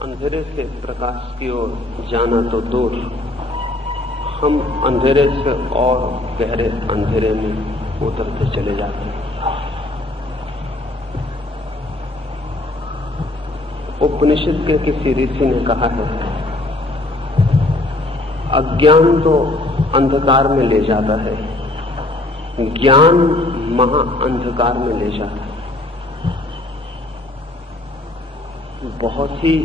अंधेरे से प्रकाश की ओर जाना तो दूर, हम अंधेरे से और गहरे अंधेरे में उतरते चले जाते हैं। उपनिषद के किसी ऋषि ने कहा है, अज्ञान तो अंधकार में ले जाता है, ज्ञान महा अंधकार में ले जाता है। बहुत ही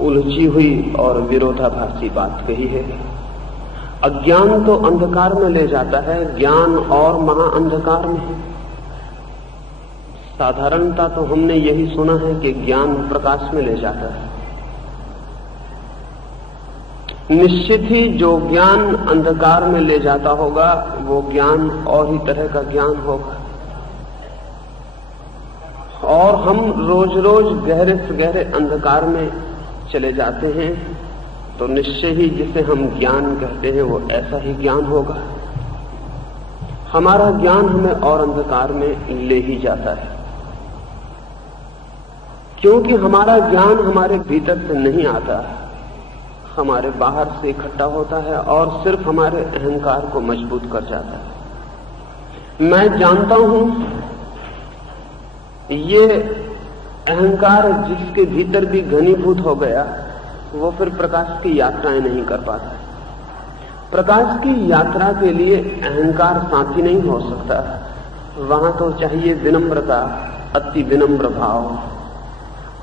उलझी हुई और विरोधाभासी बात कही है। अज्ञान तो अंधकार में ले जाता है, ज्ञान और महा अंधकार में है। साधारणता तो हमने यही सुना है कि ज्ञान प्रकाश में ले जाता है। निश्चित ही जो ज्ञान अंधकार में ले जाता होगा वो ज्ञान और ही तरह का ज्ञान होगा। और हम रोज रोज गहरे से गहरे अंधकार में चले जाते हैं, तो निश्चय ही जिसे हम ज्ञान कहते हैं वो ऐसा ही ज्ञान होगा। हमारा ज्ञान हमें और अंधकार में ले ही जाता है, क्योंकि हमारा ज्ञान हमारे भीतर से नहीं आता, हमारे बाहर से इकट्ठा होता है और सिर्फ हमारे अहंकार को मजबूत कर जाता है। मैं जानता हूं, ये अहंकार जिसके भीतर भी घनीभूत हो गया वो फिर प्रकाश की यात्राएं नहीं कर पाता। प्रकाश की यात्रा के लिए अहंकार साथी नहीं हो सकता, वहां तो चाहिए विनम्रता, अति विनम्र भाव,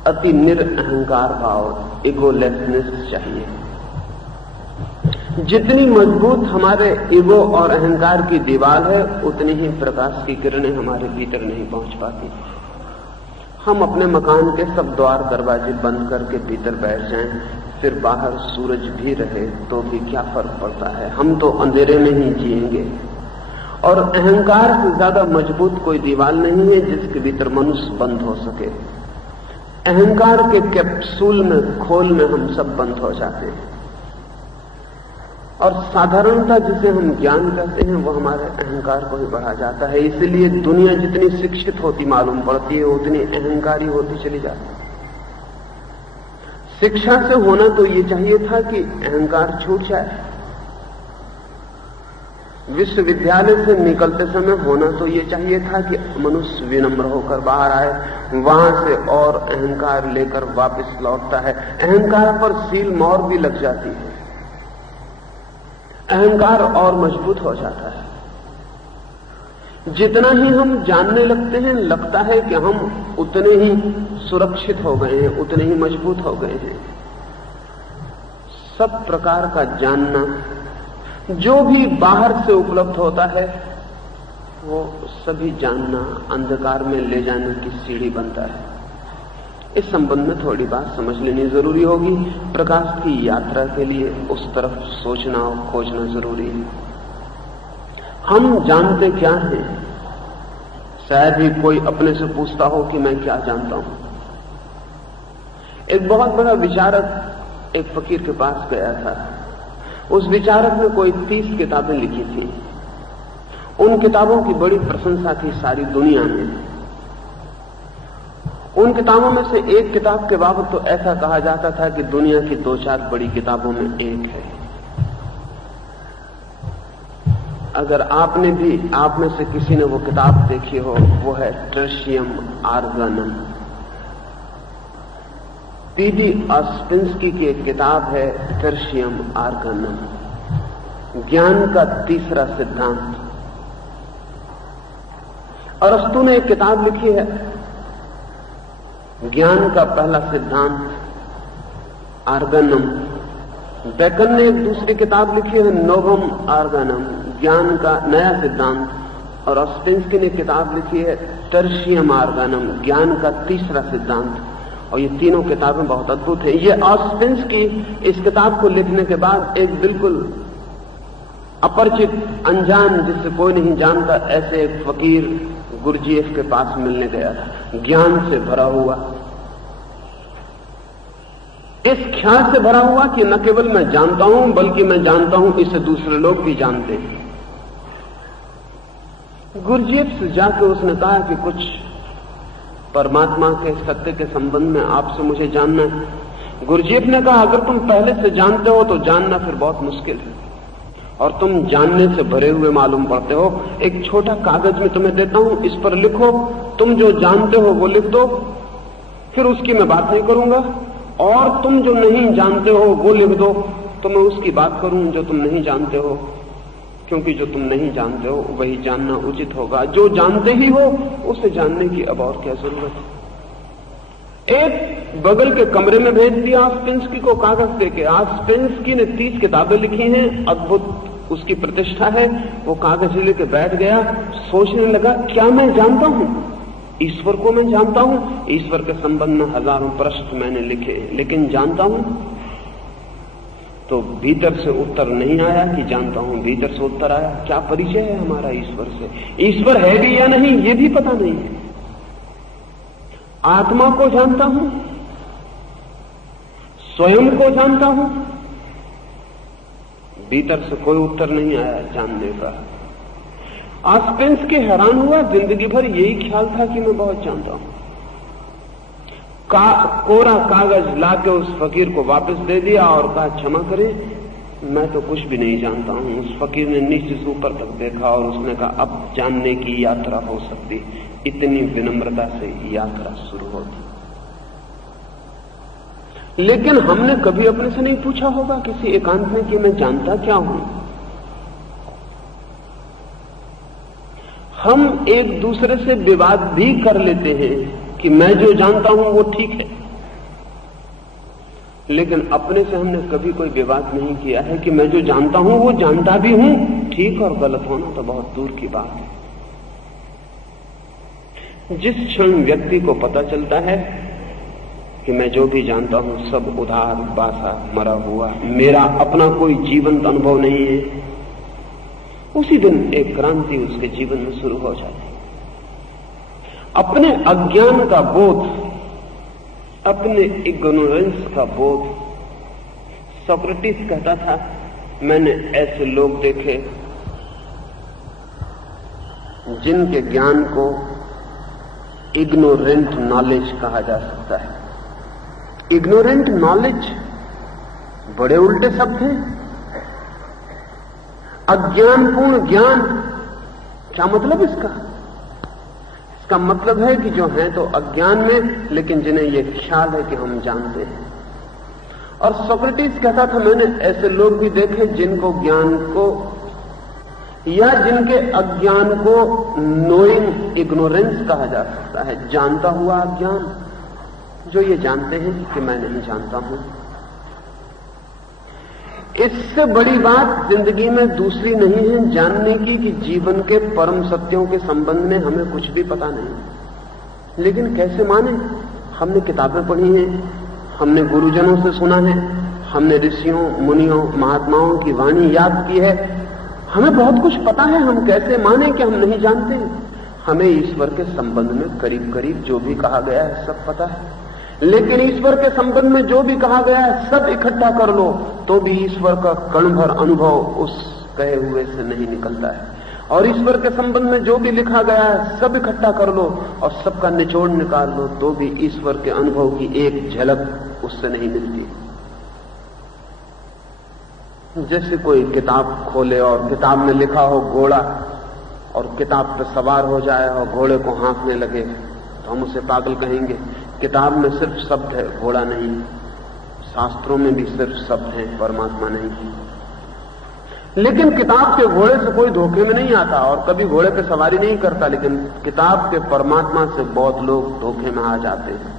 अति निरअहंकार भाव, इगोलेसनेस चाहिए। जितनी मजबूत हमारे ईगो और अहंकार की दीवार है, उतनी ही प्रकाश की किरणें हमारे भीतर नहीं पहुंच पाती। हम अपने मकान के सब द्वार दरवाजे बंद करके भीतर बैठ जाएं, फिर बाहर सूरज भी रहे तो भी क्या फर्क पड़ता है, हम तो अंधेरे में ही जिएंगे। और अहंकार से ज्यादा मजबूत कोई दीवार नहीं है जिसके भीतर मनुष्य बंद हो सके। अहंकार के कैप्सूल में, खोल में हम सब बंद हो जाते हैं। और साधारणता जिसे हम ज्ञान कहते हैं वो हमारे अहंकार को ही बढ़ा जाता है। इसलिए दुनिया जितनी शिक्षित होती मालूम पड़ती है उतनी अहंकारी होती चली जाती है। शिक्षा से होना तो ये चाहिए था कि अहंकार छूट जाए। विश्वविद्यालय से निकलते समय होना तो ये चाहिए था कि मनुष्य विनम्र होकर बाहर आए, वहां से और अहंकार लेकर वापस लौटता है। अहंकार पर सील मोहर भी लग जाती है, अहंकार और मजबूत हो जाता है। जितना ही हम जानने लगते हैं, लगता है कि हम उतने ही सुरक्षित हो गए हैं, उतने ही मजबूत हो गए हैं। सब प्रकार का जानना जो भी बाहर से उपलब्ध होता है, वो सभी जानना अंधकार में ले जाने की सीढ़ी बनता है। इस संबंध में थोड़ी बात समझ लेनी जरूरी होगी। प्रकाश की यात्रा के लिए उस तरफ सोचना और खोजना जरूरी है। हम जानते क्या हैं? शायद ही कोई अपने से पूछता हो कि मैं क्या जानता हूं। एक बहुत बड़ा विचारक एक फकीर के पास गया था। उस विचारक ने कोई 30 किताबें लिखी थी। उन किताबों की बड़ी प्रशंसा थी सारी दुनिया में। उन किताबों में से एक किताब के बाबत तो ऐसा कहा जाता था कि दुनिया की 2-4 बड़ी किताबों में एक है। अगर आपने भी, आप में से किसी ने वो किताब देखी हो, वो है टर्शियम आर्गनम। पीडी ऑस्पेंस्की की एक किताब है टर्शियम आर्गनम, ज्ञान का तीसरा सिद्धांत। अरस्तु ने एक किताब लिखी है ज्ञान का पहला सिद्धांत आर्गनम। बेकन ने एक दूसरी किताब लिखी है नोवम आर्गनम, ज्ञान का नया सिद्धांत। और ऑस्पेंस्की ने किताब लिखी है टर्शियम आर्गनम, ज्ञान का तीसरा सिद्धांत। और ये तीनों किताबें बहुत अद्भुत हैं। ये ऑस्पेंस्की इस किताब को लिखने के बाद एक बिल्कुल अपरिचित, अनजान, जिससे कोई नहीं जानता, ऐसे एक फकीर गुरजीएफ के पास मिलने गया था, ज्ञान से भरा हुआ, इस ख्याल से भरा हुआ कि न केवल मैं जानता हूं बल्कि मैं जानता हूं इसे दूसरे लोग भी जानते हैं। गुरजीएफ से जाकर उसने कहा कि कुछ परमात्मा के सत्य के संबंध में आपसे मुझे जानना है। गुरुजीएफ ने कहा, अगर तुम पहले से जानते हो तो जानना फिर बहुत मुश्किल है, और तुम जानने से भरे हुए मालूम पड़ते हो। एक छोटा कागज में तुम्हें देता हूं, इस पर लिखो, तुम जो जानते हो वो लिख दो, फिर उसकी मैं बात नहीं करूंगा, और तुम जो नहीं जानते हो वो लिख दो, तो मैं उसकी बात करूं जो तुम नहीं जानते हो, क्योंकि जो तुम नहीं जानते हो वही जानना उचित होगा। जो जानते ही हो उसे जानने की अब और क्या जरूरत है। एक बगल के कमरे में भेज दिया आस्पेंस्की को कागज देके। आस्पेंस्की ने 30 किताबें लिखी हैं, अद्भुत उसकी प्रतिष्ठा है। वो कागज लेके बैठ गया, सोचने लगा, क्या मैं जानता हूं? ईश्वर को मैं जानता हूं, ईश्वर के संबंध में हजारों प्रश्न मैंने लिखे, लेकिन जानता हूं? तो भीतर से उत्तर नहीं आया कि जानता हूं, भीतर से उत्तर आया, क्या परिचय है हमारा ईश्वर से? ईश्वर है भी या नहीं ये भी पता नहीं है। आत्मा को जानता हूं, स्वयं को जानता हूं, भीतर से कोई उत्तर नहीं आया जानने का। आस्पेंस्की हैरान हुआ, जिंदगी भर यही ख्याल था कि मैं बहुत जानता हूं। कोरा कागज लाके उस फकीर को वापस दे दिया और कहा, क्षमा करें, मैं तो कुछ भी नहीं जानता हूं। उस फकीर ने नीचे से ऊपर तक देखा और उसने कहा, अब जानने की यात्रा हो सकती। इतनी विनम्रता से यात्रा शुरू होती। लेकिन हमने कभी अपने से नहीं पूछा होगा किसी एकांत में कि मैं जानता क्या हूं। हम एक दूसरे से विवाद भी कर लेते हैं कि मैं जो जानता हूं वो ठीक है, लेकिन अपने से हमने कभी कोई विवाद नहीं किया है कि मैं जो जानता हूं वो जानता भी हूं। ठीक और गलत होना तो बहुत दूर की बात है। जिस क्षण व्यक्ति को पता चलता है कि मैं जो भी जानता हूं सब उधार, बासा, मरा हुआ, मेरा अपना कोई जीवंत अनुभव नहीं है, उसी दिन एक क्रांति उसके जीवन में शुरू हो जाती है। अपने अज्ञान का बोध, अपने इग्नोरेंस का बोध। सोक्रेटिस कहता था, मैंने ऐसे लोग देखे जिनके ज्ञान को इग्नोरेंट नॉलेज कहा जा सकता है। इग्नोरेंट नॉलेज बड़े उल्टे शब्द हैं। अज्ञानपूर्ण ज्ञान, क्या मतलब इसका? इसका मतलब है कि जो हैं तो अज्ञान में, लेकिन जिन्हें यह ख्याल है कि हम जानते हैं। और सोक्रेटिस कहता था, मैंने ऐसे लोग भी देखे जिनको ज्ञान को या जिनके अज्ञान को नोइंग इग्नोरेंस कहा जा सकता है, जानता हुआ अज्ञान, जो ये जानते हैं कि मैं नहीं जानता हूं। इससे बड़ी बात जिंदगी में दूसरी नहीं है जानने की कि जीवन के परम सत्यों के संबंध में हमें कुछ भी पता नहीं। लेकिन कैसे माने? हमने किताबें पढ़ी हैं, हमने गुरुजनों से सुना है, हमने ऋषियों, मुनियों, महात्माओं की वाणी याद की है, हमें बहुत कुछ पता है। हम कैसे माने कि हम नहीं जानते? हमें ईश्वर के संबंध में करीब करीब जो भी कहा गया है सब पता है, लेकिन ईश्वर के संबंध में जो भी कहा गया है सब इकट्ठा कर लो तो भी ईश्वर का कण भर अनुभव उस कहे हुए से नहीं निकलता है। और ईश्वर के संबंध में जो भी लिखा गया है सब इकट्ठा कर लो और सबका निचोड़ निकाल लो तो भी ईश्वर के अनुभव की एक झलक उससे नहीं मिलती। जैसे कोई किताब खोले और किताब में लिखा हो घोड़ा और किताब पे सवार हो जाए और घोड़े को हाँकने लगे तो हम उसे पागल कहेंगे। किताब में सिर्फ शब्द है, घोड़ा नहीं। शास्त्रों में भी सिर्फ शब्द हैं, परमात्मा नहीं। लेकिन किताब के घोड़े से कोई धोखे में नहीं आता और कभी घोड़े पे सवारी नहीं करता, लेकिन किताब के परमात्मा से बहुत लोग धोखे में आ जाते हैं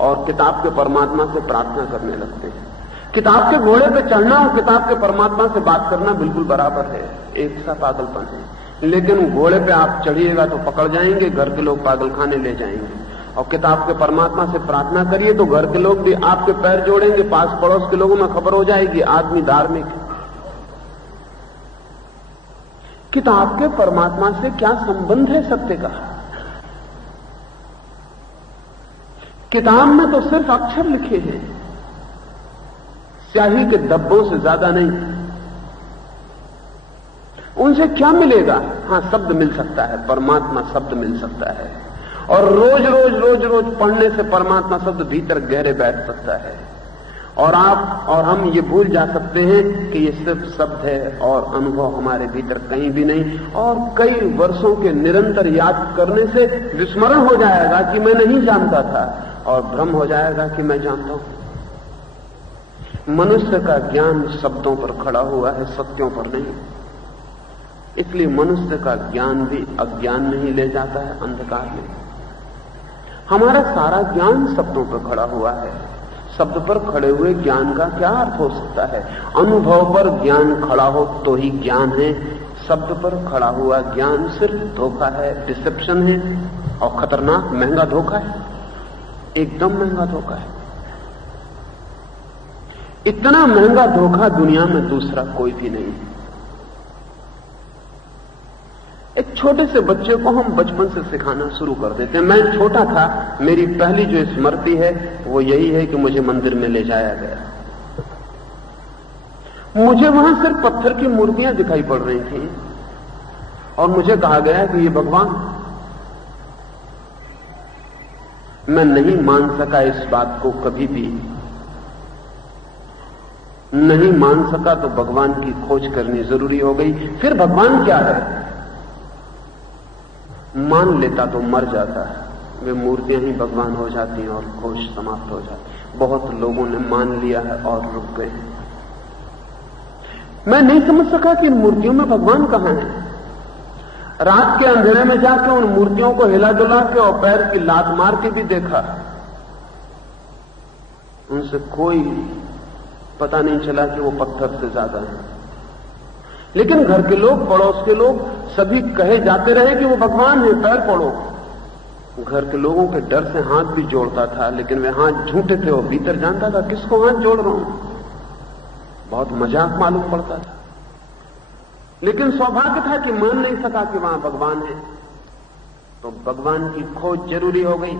और किताब के परमात्मा से प्रार्थना करने लगते हैं। किताब के घोड़े पे चढ़ना और किताब के परमात्मा से बात करना बिल्कुल बराबर है, एक सा पागलपन है। लेकिन घोड़े पे आप चढ़िएगा तो पकड़ जाएंगे, घर के लोग पागलखाने ले जाएंगे, और किताब के परमात्मा से प्रार्थना करिए तो घर के लोग भी आपके पैर जोड़ेंगे, पास पड़ोस के लोगों में खबर हो जाएगी आदमी धार्मिक है। किताब के परमात्मा से क्या संबंध है सत्य का? किताब में तो सिर्फ अक्षर लिखे हैं, स्याही के धब्बों से ज्यादा नहीं। उनसे क्या मिलेगा? हां, शब्द मिल सकता है, परमात्मा शब्द मिल सकता है। और रोज रोज रोज रोज पढ़ने से परमात्मा शब्द भीतर गहरे बैठ सकता है, और आप और हम ये भूल जा सकते हैं कि ये सिर्फ शब्द है और अनुभव हमारे भीतर कहीं भी नहीं। और कई वर्षों के निरंतर याद करने से विस्मरण हो जाएगा कि मैं नहीं जानता था, और भ्रम हो जाएगा कि मैं जानता हूं। मनुष्य का ज्ञान शब्दों पर खड़ा हुआ है, सत्यों पर नहीं। इसलिए मनुष्य का ज्ञान भी अज्ञान में ही ले जाता है, अंधकार में। हमारा सारा ज्ञान शब्दों पर खड़ा हुआ है। शब्द पर खड़े हुए ज्ञान का क्या अर्थ हो सकता है? अनुभव पर ज्ञान खड़ा हो तो ही ज्ञान है। शब्द पर खड़ा हुआ ज्ञान सिर्फ धोखा है, डिसेप्शन है, और खतरनाक महंगा धोखा है, एकदम महंगा धोखा है। इतना महंगा धोखा दुनिया में दूसरा कोई भी नहीं है। एक छोटे से बच्चे को हम बचपन से सिखाना शुरू कर देते हैं। मैं छोटा था, मेरी पहली जो स्मृति है वो यही है कि मुझे मंदिर में ले जाया गया। मुझे वहां सिर्फ पत्थर की मूर्तियां दिखाई पड़ रही थी, और मुझे कहा गया कि ये भगवान। मैं नहीं मान सका इस बात को, कभी भी नहीं मान सका। तो भगवान की खोज करनी जरूरी हो गई। फिर भगवान क्या है? मान लेता तो मर जाता है, वे मूर्तियां ही भगवान हो जाती हैं और खोज समाप्त हो जाती। बहुत लोगों ने मान लिया है और रुक गए। मैं नहीं समझ सका कि इन मूर्तियों में भगवान कहां है। रात के अंधेरे में जाकर उन मूर्तियों को हिला डुला के और पैर की लात मार के भी देखा, उनसे कोई पता नहीं चला कि वो पत्थर से ज्यादा है। लेकिन घर के लोग, पड़ोस के लोग सभी कहे जाते रहे कि वो भगवान है, पैर पड़ो। घर के लोगों के डर से हाथ भी जोड़ता था, लेकिन वे हाथ झूठे थे। वो भीतर जानता था किसको हाथ जोड़ रहा हूं। बहुत मजाक मालूम पड़ता था, लेकिन सौभाग्य था कि मान नहीं सका कि वहां भगवान है। तो भगवान की खोज जरूरी हो गई।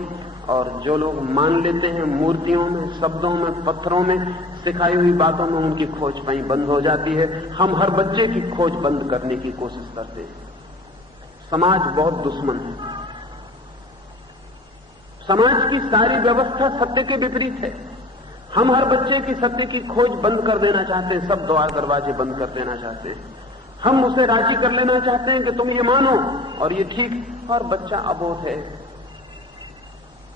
और जो लोग मान लेते हैं मूर्तियों में, शब्दों में, पत्थरों में, सिखाई हुई बातों में, उनकी खोज वहीं बंद हो जाती है। हम हर बच्चे की खोज बंद करने की कोशिश करते हैं। समाज बहुत दुश्मन है। समाज की सारी व्यवस्था सत्य के विपरीत है। हम हर बच्चे की सत्य की खोज बंद कर देना चाहते हैं, सब द्वार दरवाजे बंद कर देना चाहते हैं। हम उसे राजी कर लेना चाहते हैं कि तुम ये मानो और ये ठीक। और बच्चा अबोध है,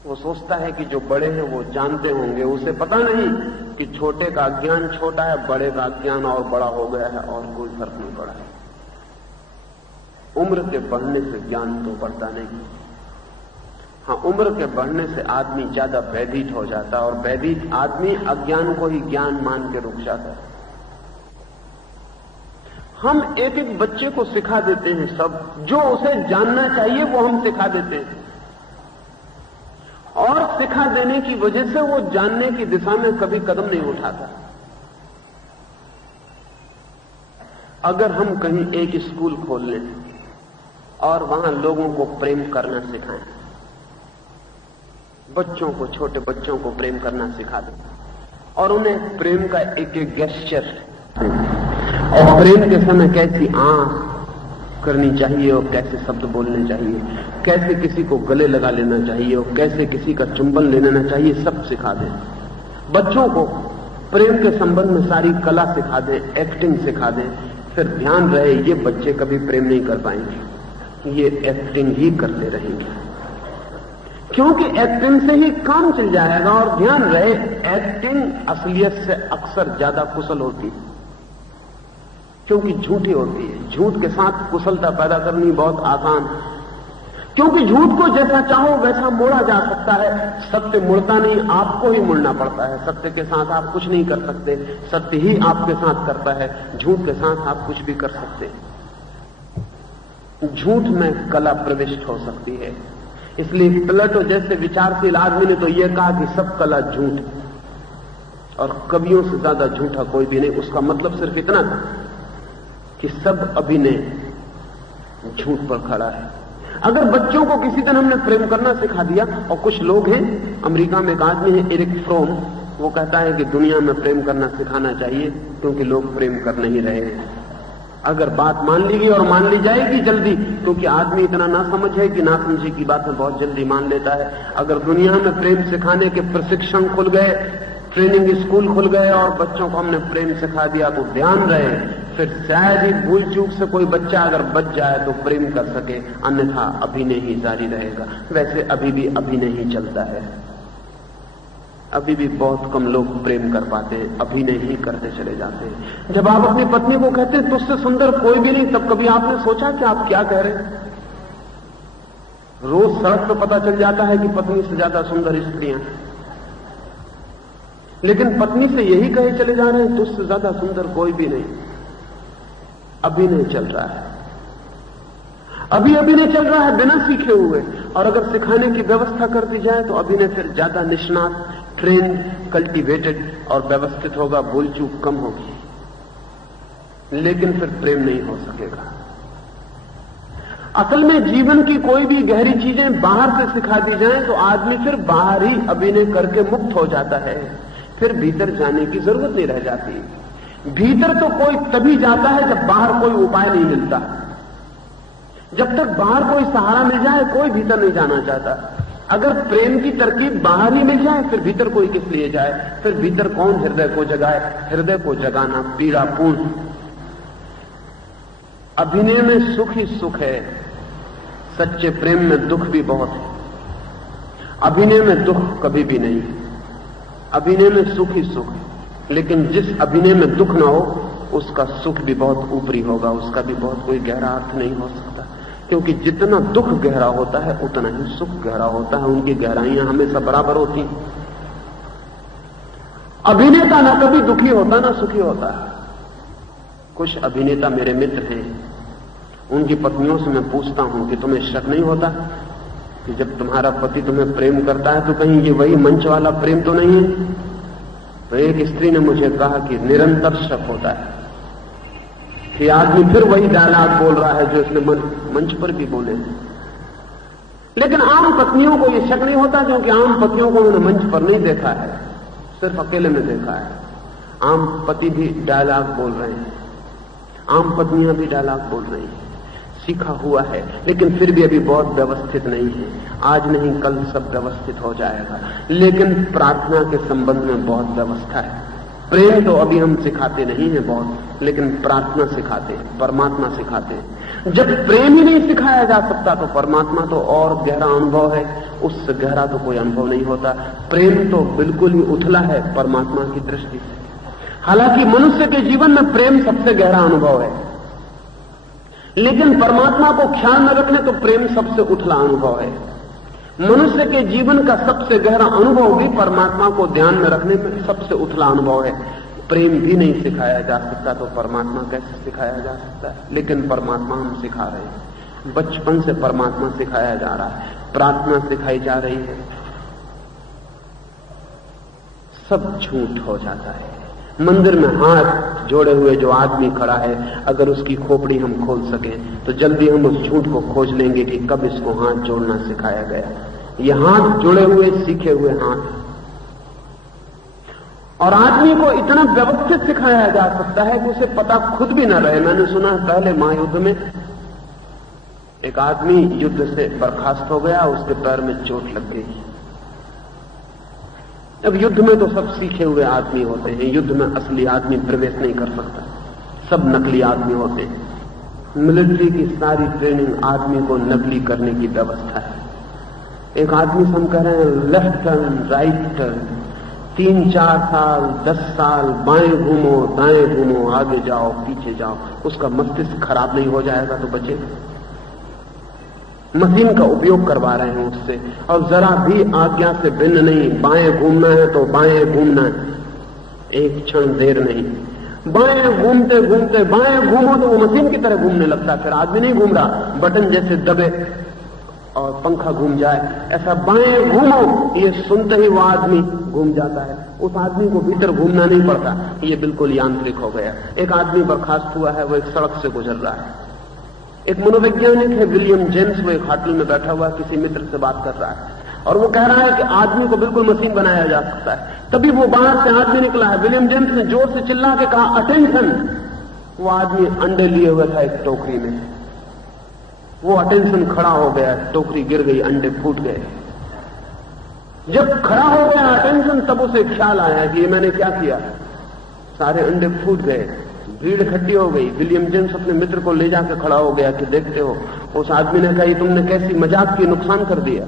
वो सोचता है कि जो बड़े हैं वो जानते होंगे। उसे पता नहीं कि छोटे का ज्ञान छोटा है, बड़े का ज्ञान और बड़ा हो गया है, और कोई फर्क नहीं पड़ा है। उम्र के बढ़ने से ज्ञान तो बढ़ता नहीं। हाँ, उम्र के बढ़ने से आदमी ज्यादा भयभीत हो जाता है, और भयभीत आदमी अज्ञान को ही ज्ञान मान के रुक जाता है। हम एक एक बच्चे को सिखा देते हैं, सब जो उसे जानना चाहिए वो हम सिखा देते हैं, और सिखा देने की वजह से वो जानने की दिशा में कभी कदम नहीं उठाता। अगर हम कहीं एक स्कूल खोल लें और वहां लोगों को प्रेम करना सिखाएं, बच्चों को, छोटे बच्चों को प्रेम करना सिखा दें, और उन्हें प्रेम का एक एक गेस्चर, और प्रेम के समय कैसी आंख करनी चाहिए और कैसे शब्द बोलने चाहिए, कैसे किसी को गले लगा लेना चाहिए और कैसे किसी का चुंबन ले लेना चाहिए, सब सिखा दें। बच्चों को प्रेम के संबंध में सारी कला सिखा दें, एक्टिंग सिखा दें। फिर ध्यान रहे, ये बच्चे कभी प्रेम नहीं कर पाएंगे, ये एक्टिंग ही करते रहेंगे, क्योंकि एक्टिंग से ही काम चल जाएगा। और ध्यान रहे, एक्टिंग असलियत से अक्सर ज्यादा कुशल होती है, क्योंकि झूठी होती है। झूठ के साथ कुशलता पैदा करनी बहुत आसान है, क्योंकि झूठ को जैसा चाहो वैसा मोड़ा जा सकता है। सत्य मुड़ता नहीं, आपको ही मुड़ना पड़ता है। सत्य के साथ आप कुछ नहीं कर सकते, सत्य ही आपके साथ करता है। झूठ के साथ आप कुछ भी कर सकते हैं। झूठ में कला प्रविष्ट हो सकती है। इसलिए प्लेटो जैसे विचारशील आदमी ने तो यह कहा कि सब कला झूठ, और कवियों से ज्यादा झूठा कोई भी नहीं। उसका मतलब सिर्फ इतना था कि सब अभिनय झूठ पर खड़ा है। अगर बच्चों को किसी दिन हमने प्रेम करना सिखा दिया, और कुछ लोग हैं, अमेरिका में एक आदमी है एरिक फ्रोम, वो कहता है कि दुनिया में प्रेम करना सिखाना चाहिए, क्योंकि लोग प्रेम कर नहीं रहे हैं। अगर बात मान ली गई और मान ली जाएगी जल्दी, क्योंकि आदमी इतना ना समझ है कि ना समझे की बात में बहुत जल्दी मान लेता है। अगर दुनिया में प्रेम सिखाने के प्रशिक्षण खुल गए, ट्रेनिंग स्कूल खुल गए और बच्चों को हमने प्रेम सिखा दिया तो ध्यान रहे, फिर शायद ही भूल चूक से कोई बच्चा अगर बच जाए तो प्रेम कर सके, अन्यथा अभिनय ही जारी रहेगा। वैसे अभी भी अभिनय ही चलता है, अभी भी बहुत कम लोग प्रेम कर पाते हैं, अभिनय ही करते चले जाते हैं। जब आप अपनी पत्नी को कहते हैं तुझसे सुंदर कोई भी नहीं, तब कभी आपने सोचा कि आप क्या कह रहे हैं? रोज सड़क पर पता चल जाता है कि पत्नी से ज्यादा सुंदर स्त्रियां, लेकिन पत्नी से यही कहे चले जा रहे हैं तुझसे ज्यादा सुंदर कोई भी नहीं। अभिनय चल रहा है, अभिनय चल रहा है बिना सीखे हुए। और अगर सिखाने की व्यवस्था कर दी जाए तो अभिनय फिर ज्यादा निष्णात, ट्रेंड, कल्टीवेटेड और व्यवस्थित होगा, भूल चूक कम होगी, लेकिन फिर प्रेम नहीं हो सकेगा। असल में जीवन की कोई भी गहरी चीजें बाहर से सिखा दी जाएं तो आदमी फिर बाहर ही अभिनय करके मुक्त हो जाता है, फिर भीतर जाने की जरूरत नहीं रह जाती। भीतर तो कोई तभी जाता है जब बाहर कोई उपाय नहीं मिलता। जब तक बाहर कोई सहारा मिल जाए कोई भीतर नहीं जाना चाहता। अगर प्रेम की तरकीब बाहर ही मिल जाए फिर भीतर कोई किस लिए जाए? फिर भीतर कौन हृदय को जगाए? हृदय को जगाना पीड़ापूर्ण। अभिनय में सुख ही सुख है, सच्चे प्रेम में दुख भी बहुत है। अभिनय में दुख कभी भी नहीं, अभिनय में सुख ही सुख है। लेकिन जिस अभिनय में दुख ना हो उसका सुख भी बहुत ऊपरी होगा, उसका भी बहुत कोई गहरा अर्थ नहीं हो सकता। क्योंकि जितना दुख गहरा होता है उतना ही सुख गहरा होता है, उनकी गहराइयां हमेशा बराबर होती हैं। अभिनेता ना कभी दुखी होता ना सुखी होता। कुछ अभिनेता मेरे मित्र हैं, उनकी पत्नियों से मैं पूछता हूं कि तुम्हें शक नहीं होता कि जब तुम्हारा पति तुम्हें प्रेम करता है तो कहीं ये वही मंच वाला प्रेम तो नहीं है? तो एक स्त्री ने मुझे कहा कि निरंतर शक होता है कि आदमी फिर वही डायलॉग बोल रहा है जो इसने मंच पर भी बोले। लेकिन आम पत्नियों को यह शक नहीं होता, क्योंकि आम पतियों को उन्होंने मंच पर नहीं देखा है, सिर्फ अकेले में देखा है। आम पति भी डायलॉग बोल रहे हैं, आम पत्नियां भी डायलॉग बोल रही हैं, सीखा हुआ है, लेकिन फिर भी अभी बहुत व्यवस्थित नहीं है। आज नहीं कल सब व्यवस्थित हो जाएगा, लेकिन प्रार्थना के संबंध में बहुत व्यवस्था है। प्रेम तो अभी हम सिखाते नहीं है बहुत, लेकिन प्रार्थना सिखाते हैं, परमात्मा सिखाते हैं। जब प्रेम ही नहीं सिखाया जा सकता तो परमात्मा तो और गहरा अनुभव है, उससे गहरा तो कोई अनुभव नहीं होता। प्रेम तो बिल्कुल ही उथला है परमात्मा की दृष्टि से। हालांकि मनुष्य के जीवन में प्रेम सबसे गहरा अनुभव है, लेकिन परमात्मा को ख्याल में रखने तो प्रेम सबसे उथला अनुभव है। मनुष्य के जीवन का सबसे गहरा अनुभव भी परमात्मा को ध्यान में रखने में सबसे उथला अनुभव है। प्रेम भी नहीं सिखाया जा सकता तो परमात्मा कैसे सिखाया जा सकता है? लेकिन परमात्मा हम सिखा रहे हैं, बचपन से परमात्मा सिखाया जा रहा है, प्रार्थना सिखाई जा रही है। सब झूठ हो जाता है। मंदिर में हाथ जोड़े हुए जो आदमी खड़ा है, अगर उसकी खोपड़ी हम खोल सकें तो जल्दी हम उस झूठ को खोज लेंगे कि कब इसको हाथ जोड़ना सिखाया गया। ये हाथ जुड़े हुए सीखे हुए हाथ, और आदमी को इतना व्यवस्थित सिखाया जा सकता है कि उसे पता खुद भी न रहे। मैंने सुना है पहले महायुद्ध में एक आदमी युद्ध से बर्खास्त हो गया, उसके पैर में चोट लग गई। अब युद्ध में तो सब सीखे हुए आदमी होते हैं, युद्ध में असली आदमी प्रवेश नहीं कर सकता, सब नकली आदमी होते हैं। मिलिट्री की सारी ट्रेनिंग आदमी को नकली करने की व्यवस्था है। एक आदमी से हम कह रहे हैं लेफ्ट टर्न, राइट टर्न, 3-4 साल 10 साल बाएं घूमो दाएं घूमो, आगे जाओ पीछे जाओ, उसका मस्तिष्क खराब नहीं हो जाएगा तो बचेगा। मशीन का उपयोग करवा रहे हैं उससे, और जरा भी आज्ञा से भिन्न नहीं। बाएं घूमना है तो बाएं घूमना है, एक क्षण देर नहीं। बाएं घूमते घूमते बाएं घूमो तो वो मशीन की तरह घूमने लगता है, फिर आदमी नहीं घूम रहा, बटन जैसे दबे और पंखा घूम जाए, ऐसा बाएं घूमो, ये सुनते ही वो आदमी घूम जाता है। उस आदमी को भीतर घूमना नहीं पड़ता, ये बिल्कुल यांत्रिक हो गया। एक आदमी बर्खास्त हुआ है, वो एक सड़क से गुजर रहा है। एक मनोवैज्ञानिक है विलियम जेम्स, वो एक होटल में बैठा हुआ किसी मित्र से बात कर रहा है, और वो कह रहा है कि आदमी को बिल्कुल मशीन बनाया जा सकता है। तभी वो बाहर से आदमी निकला है। विलियम जेम्स ने जोर से चिल्ला के कहा अटेंशन, वो आदमी अंडे लिए हुआ था एक टोकरी में। वो अटेंशन खड़ा हो गया, टोकरी गिर गई, अंडे फूट गए। जब खड़ा हो गया अटेंशन, तब उसे ख्याल आया कि ये मैंने क्या किया, सारे अंडे फूट गए। भीड़ इकट्ठी हो गई। विलियम जेम्स अपने मित्र को ले जाकर खड़ा हो गया कि देखते हो। उस आदमी ने कहा, ये तुमने कैसी मजाक की, नुकसान कर दिया।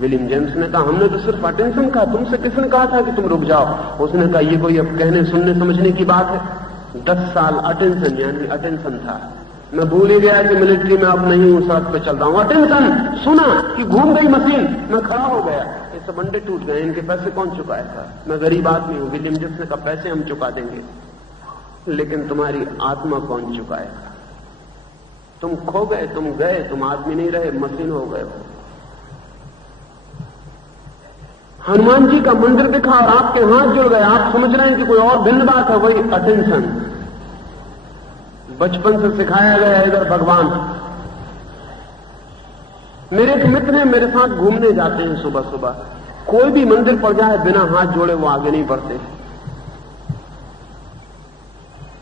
विलियम जेम्स ने कहा, हमने तो सिर्फ अटेंशन कहा, तुमसे किसने कहा था कि तुम रुक जाओ। उसने कहा, ये कोई अब कहने सुनने समझने की बात है। 10 साल अटेंशन, यानी अटेंशन था। मैं भूल ही गया कि मिलिट्री में अब नहीं हूं, सड़क पे चल रहा हूं। अटेंशन, सुना कि घूम गई मशीन, मैं खड़ा हो गया, ये सब अंडे टूट गए, इनके पैसे कौन चुकाएगा? मैं गरीब आदमी हूं। विलियम जेम्स ने कहा, पैसे हम चुका देंगे, लेकिन तुम्हारी आत्मा कौन चुकाएगा? तुम खो गए, तुम गए, तुम आदमी नहीं रहे, मशीन हो गए। हनुमान जी का मंदिर दिखा और आपके हाथ जुड़ गए, आप समझ रहे हैं कि कोई और भिन्न बात है, वही अटेंशन। बचपन से सिखाया गया है इधर भगवान। मेरे एक मित्र हैं, मेरे साथ घूमने जाते हैं सुबह सुबह। कोई भी मंदिर पड़ जाए, बिना हाथ जोड़े वो आगे नहीं बढ़ते।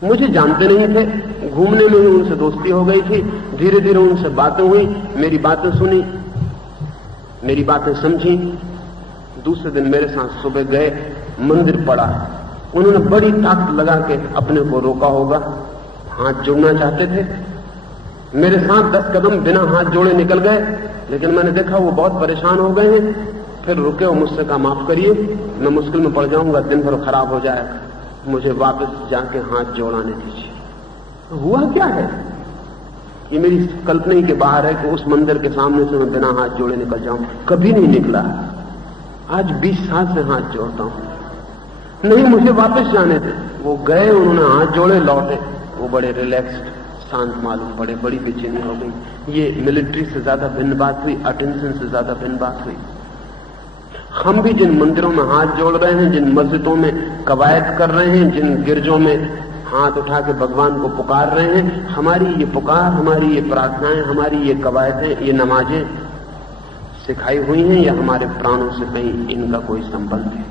मुझे जानते नहीं थे, घूमने में ही उनसे दोस्ती हो गई थी। धीरे धीरे उनसे बातें हुई, मेरी बातें सुनी, मेरी बातें समझी। दूसरे दिन मेरे साथ सुबह गए, मंदिर पड़ा। उन्होंने बड़ी ताकत लगा के अपने को रोका होगा, हाथ जोड़ना चाहते थे। मेरे साथ 10 कदम बिना हाथ जोड़े निकल गए, लेकिन मैंने देखा वो बहुत परेशान हो गए हैं। फिर रुके और मुझसे कहा, माफ करिए, मैं मुश्किल में पड़ जाऊंगा, दिन भर खराब हो जाएगा, मुझे वापस जाके हाथ जोड़ाने दीजिए। हुआ क्या है? ये मेरी कल्पना ही के बाहर है कि उस मंदिर के सामने से मैं बिना हाथ जोड़े निकल जाऊं। कभी नहीं निकला। आज 20 साल से हाथ जोड़ता हूं। नहीं, मुझे वापस जाने थे। वो गए, उन्होंने हाथ जोड़े, लौटे। वो बड़े रिलैक्स्ड, शांत मालूम पड़े। बड़ी बेचैनी हो गई। ये मिलिट्री से ज्यादा भिन्न बात हुई, अटेंशन से ज्यादा भिन्न बात हुई। हम भी जिन मंदिरों में हाथ जोड़ रहे हैं, जिन मस्जिदों में कवायद कर रहे हैं, जिन गिरजों में हाथ उठा के भगवान को पुकार रहे हैं, हमारी ये पुकार, हमारी ये प्रार्थनाएं, हमारी ये कवायदें, ये नमाजें सिखाई हुई हैं या हमारे प्राणों से कहीं इनका कोई संबंध है?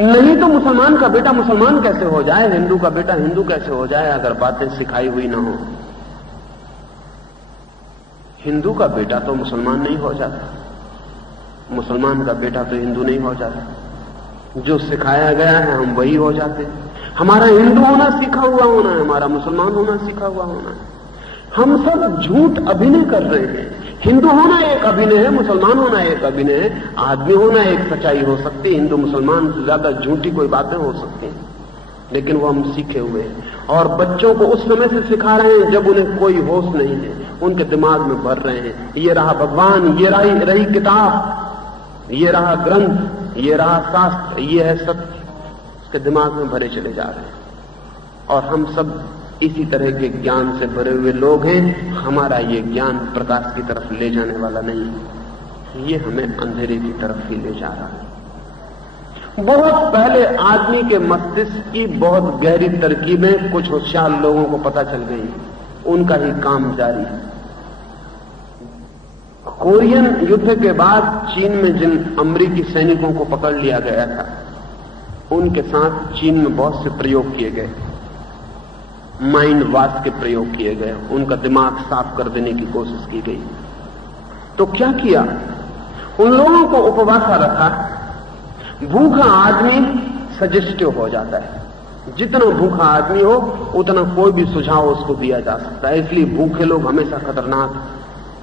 नहीं तो मुसलमान का बेटा मुसलमान कैसे हो जाए, हिंदू का बेटा हिंदू कैसे हो जाए, अगर बातें सिखाई हुई ना हो। हिंदू का बेटा तो मुसलमान नहीं हो जाता, मुसलमान का बेटा तो हिंदू नहीं हो जाता। जो सिखाया गया है हम वही हो जाते। हमारा हिंदू होना सीखा हुआ होना है, हमारा मुसलमान होना सीखा हुआ होना है। हम सब झूठ अभिनय कर रहे हैं। हिंदू होना एक अभिनय है, मुसलमान होना एक अभिनय है, आदमी होना एक सच्चाई हो सकती है। हिंदू मुसलमान से ज्यादा झूठी कोई बातें हो सकती हैं, लेकिन वो हम सीखे हुए हैं। और बच्चों को उस समय से सिखा रहे हैं जब उन्हें कोई होश नहीं है, उनके दिमाग में भर रहे हैं। ये रहा भगवान, ये रही किताब, ये रहा ग्रंथ, ये रहा शास्त्र, ये है सत्य, उसके दिमाग में भरे चले जा रहे हैं। और हम सब इसी तरह के ज्ञान से भरे हुए लोग हैं। हमारा ये ज्ञान प्रकाश की तरफ ले जाने वाला नहीं है, ये हमें अंधेरे की तरफ ही ले जा रहा है। बहुत पहले आदमी के मस्तिष्क की बहुत गहरी तरकीबें कुछ होशियार लोगों को पता चल गई, उनका ही काम जारी है। कोरियन युद्ध के बाद चीन में जिन अमेरिकी सैनिकों को पकड़ लिया गया था, उनके साथ चीन में बहुत से प्रयोग किए गए, माइंड वॉश के प्रयोग किए गए, उनका दिमाग साफ कर देने की कोशिश की गई। तो क्या किया? उन लोगों को उपवासा रखा। भूखा आदमी सजेस्टिव हो जाता है, जितना भूखा आदमी हो उतना कोई भी सुझाव उसको दिया जा सकता है। इसलिए भूखे लोग हमेशा खतरनाक।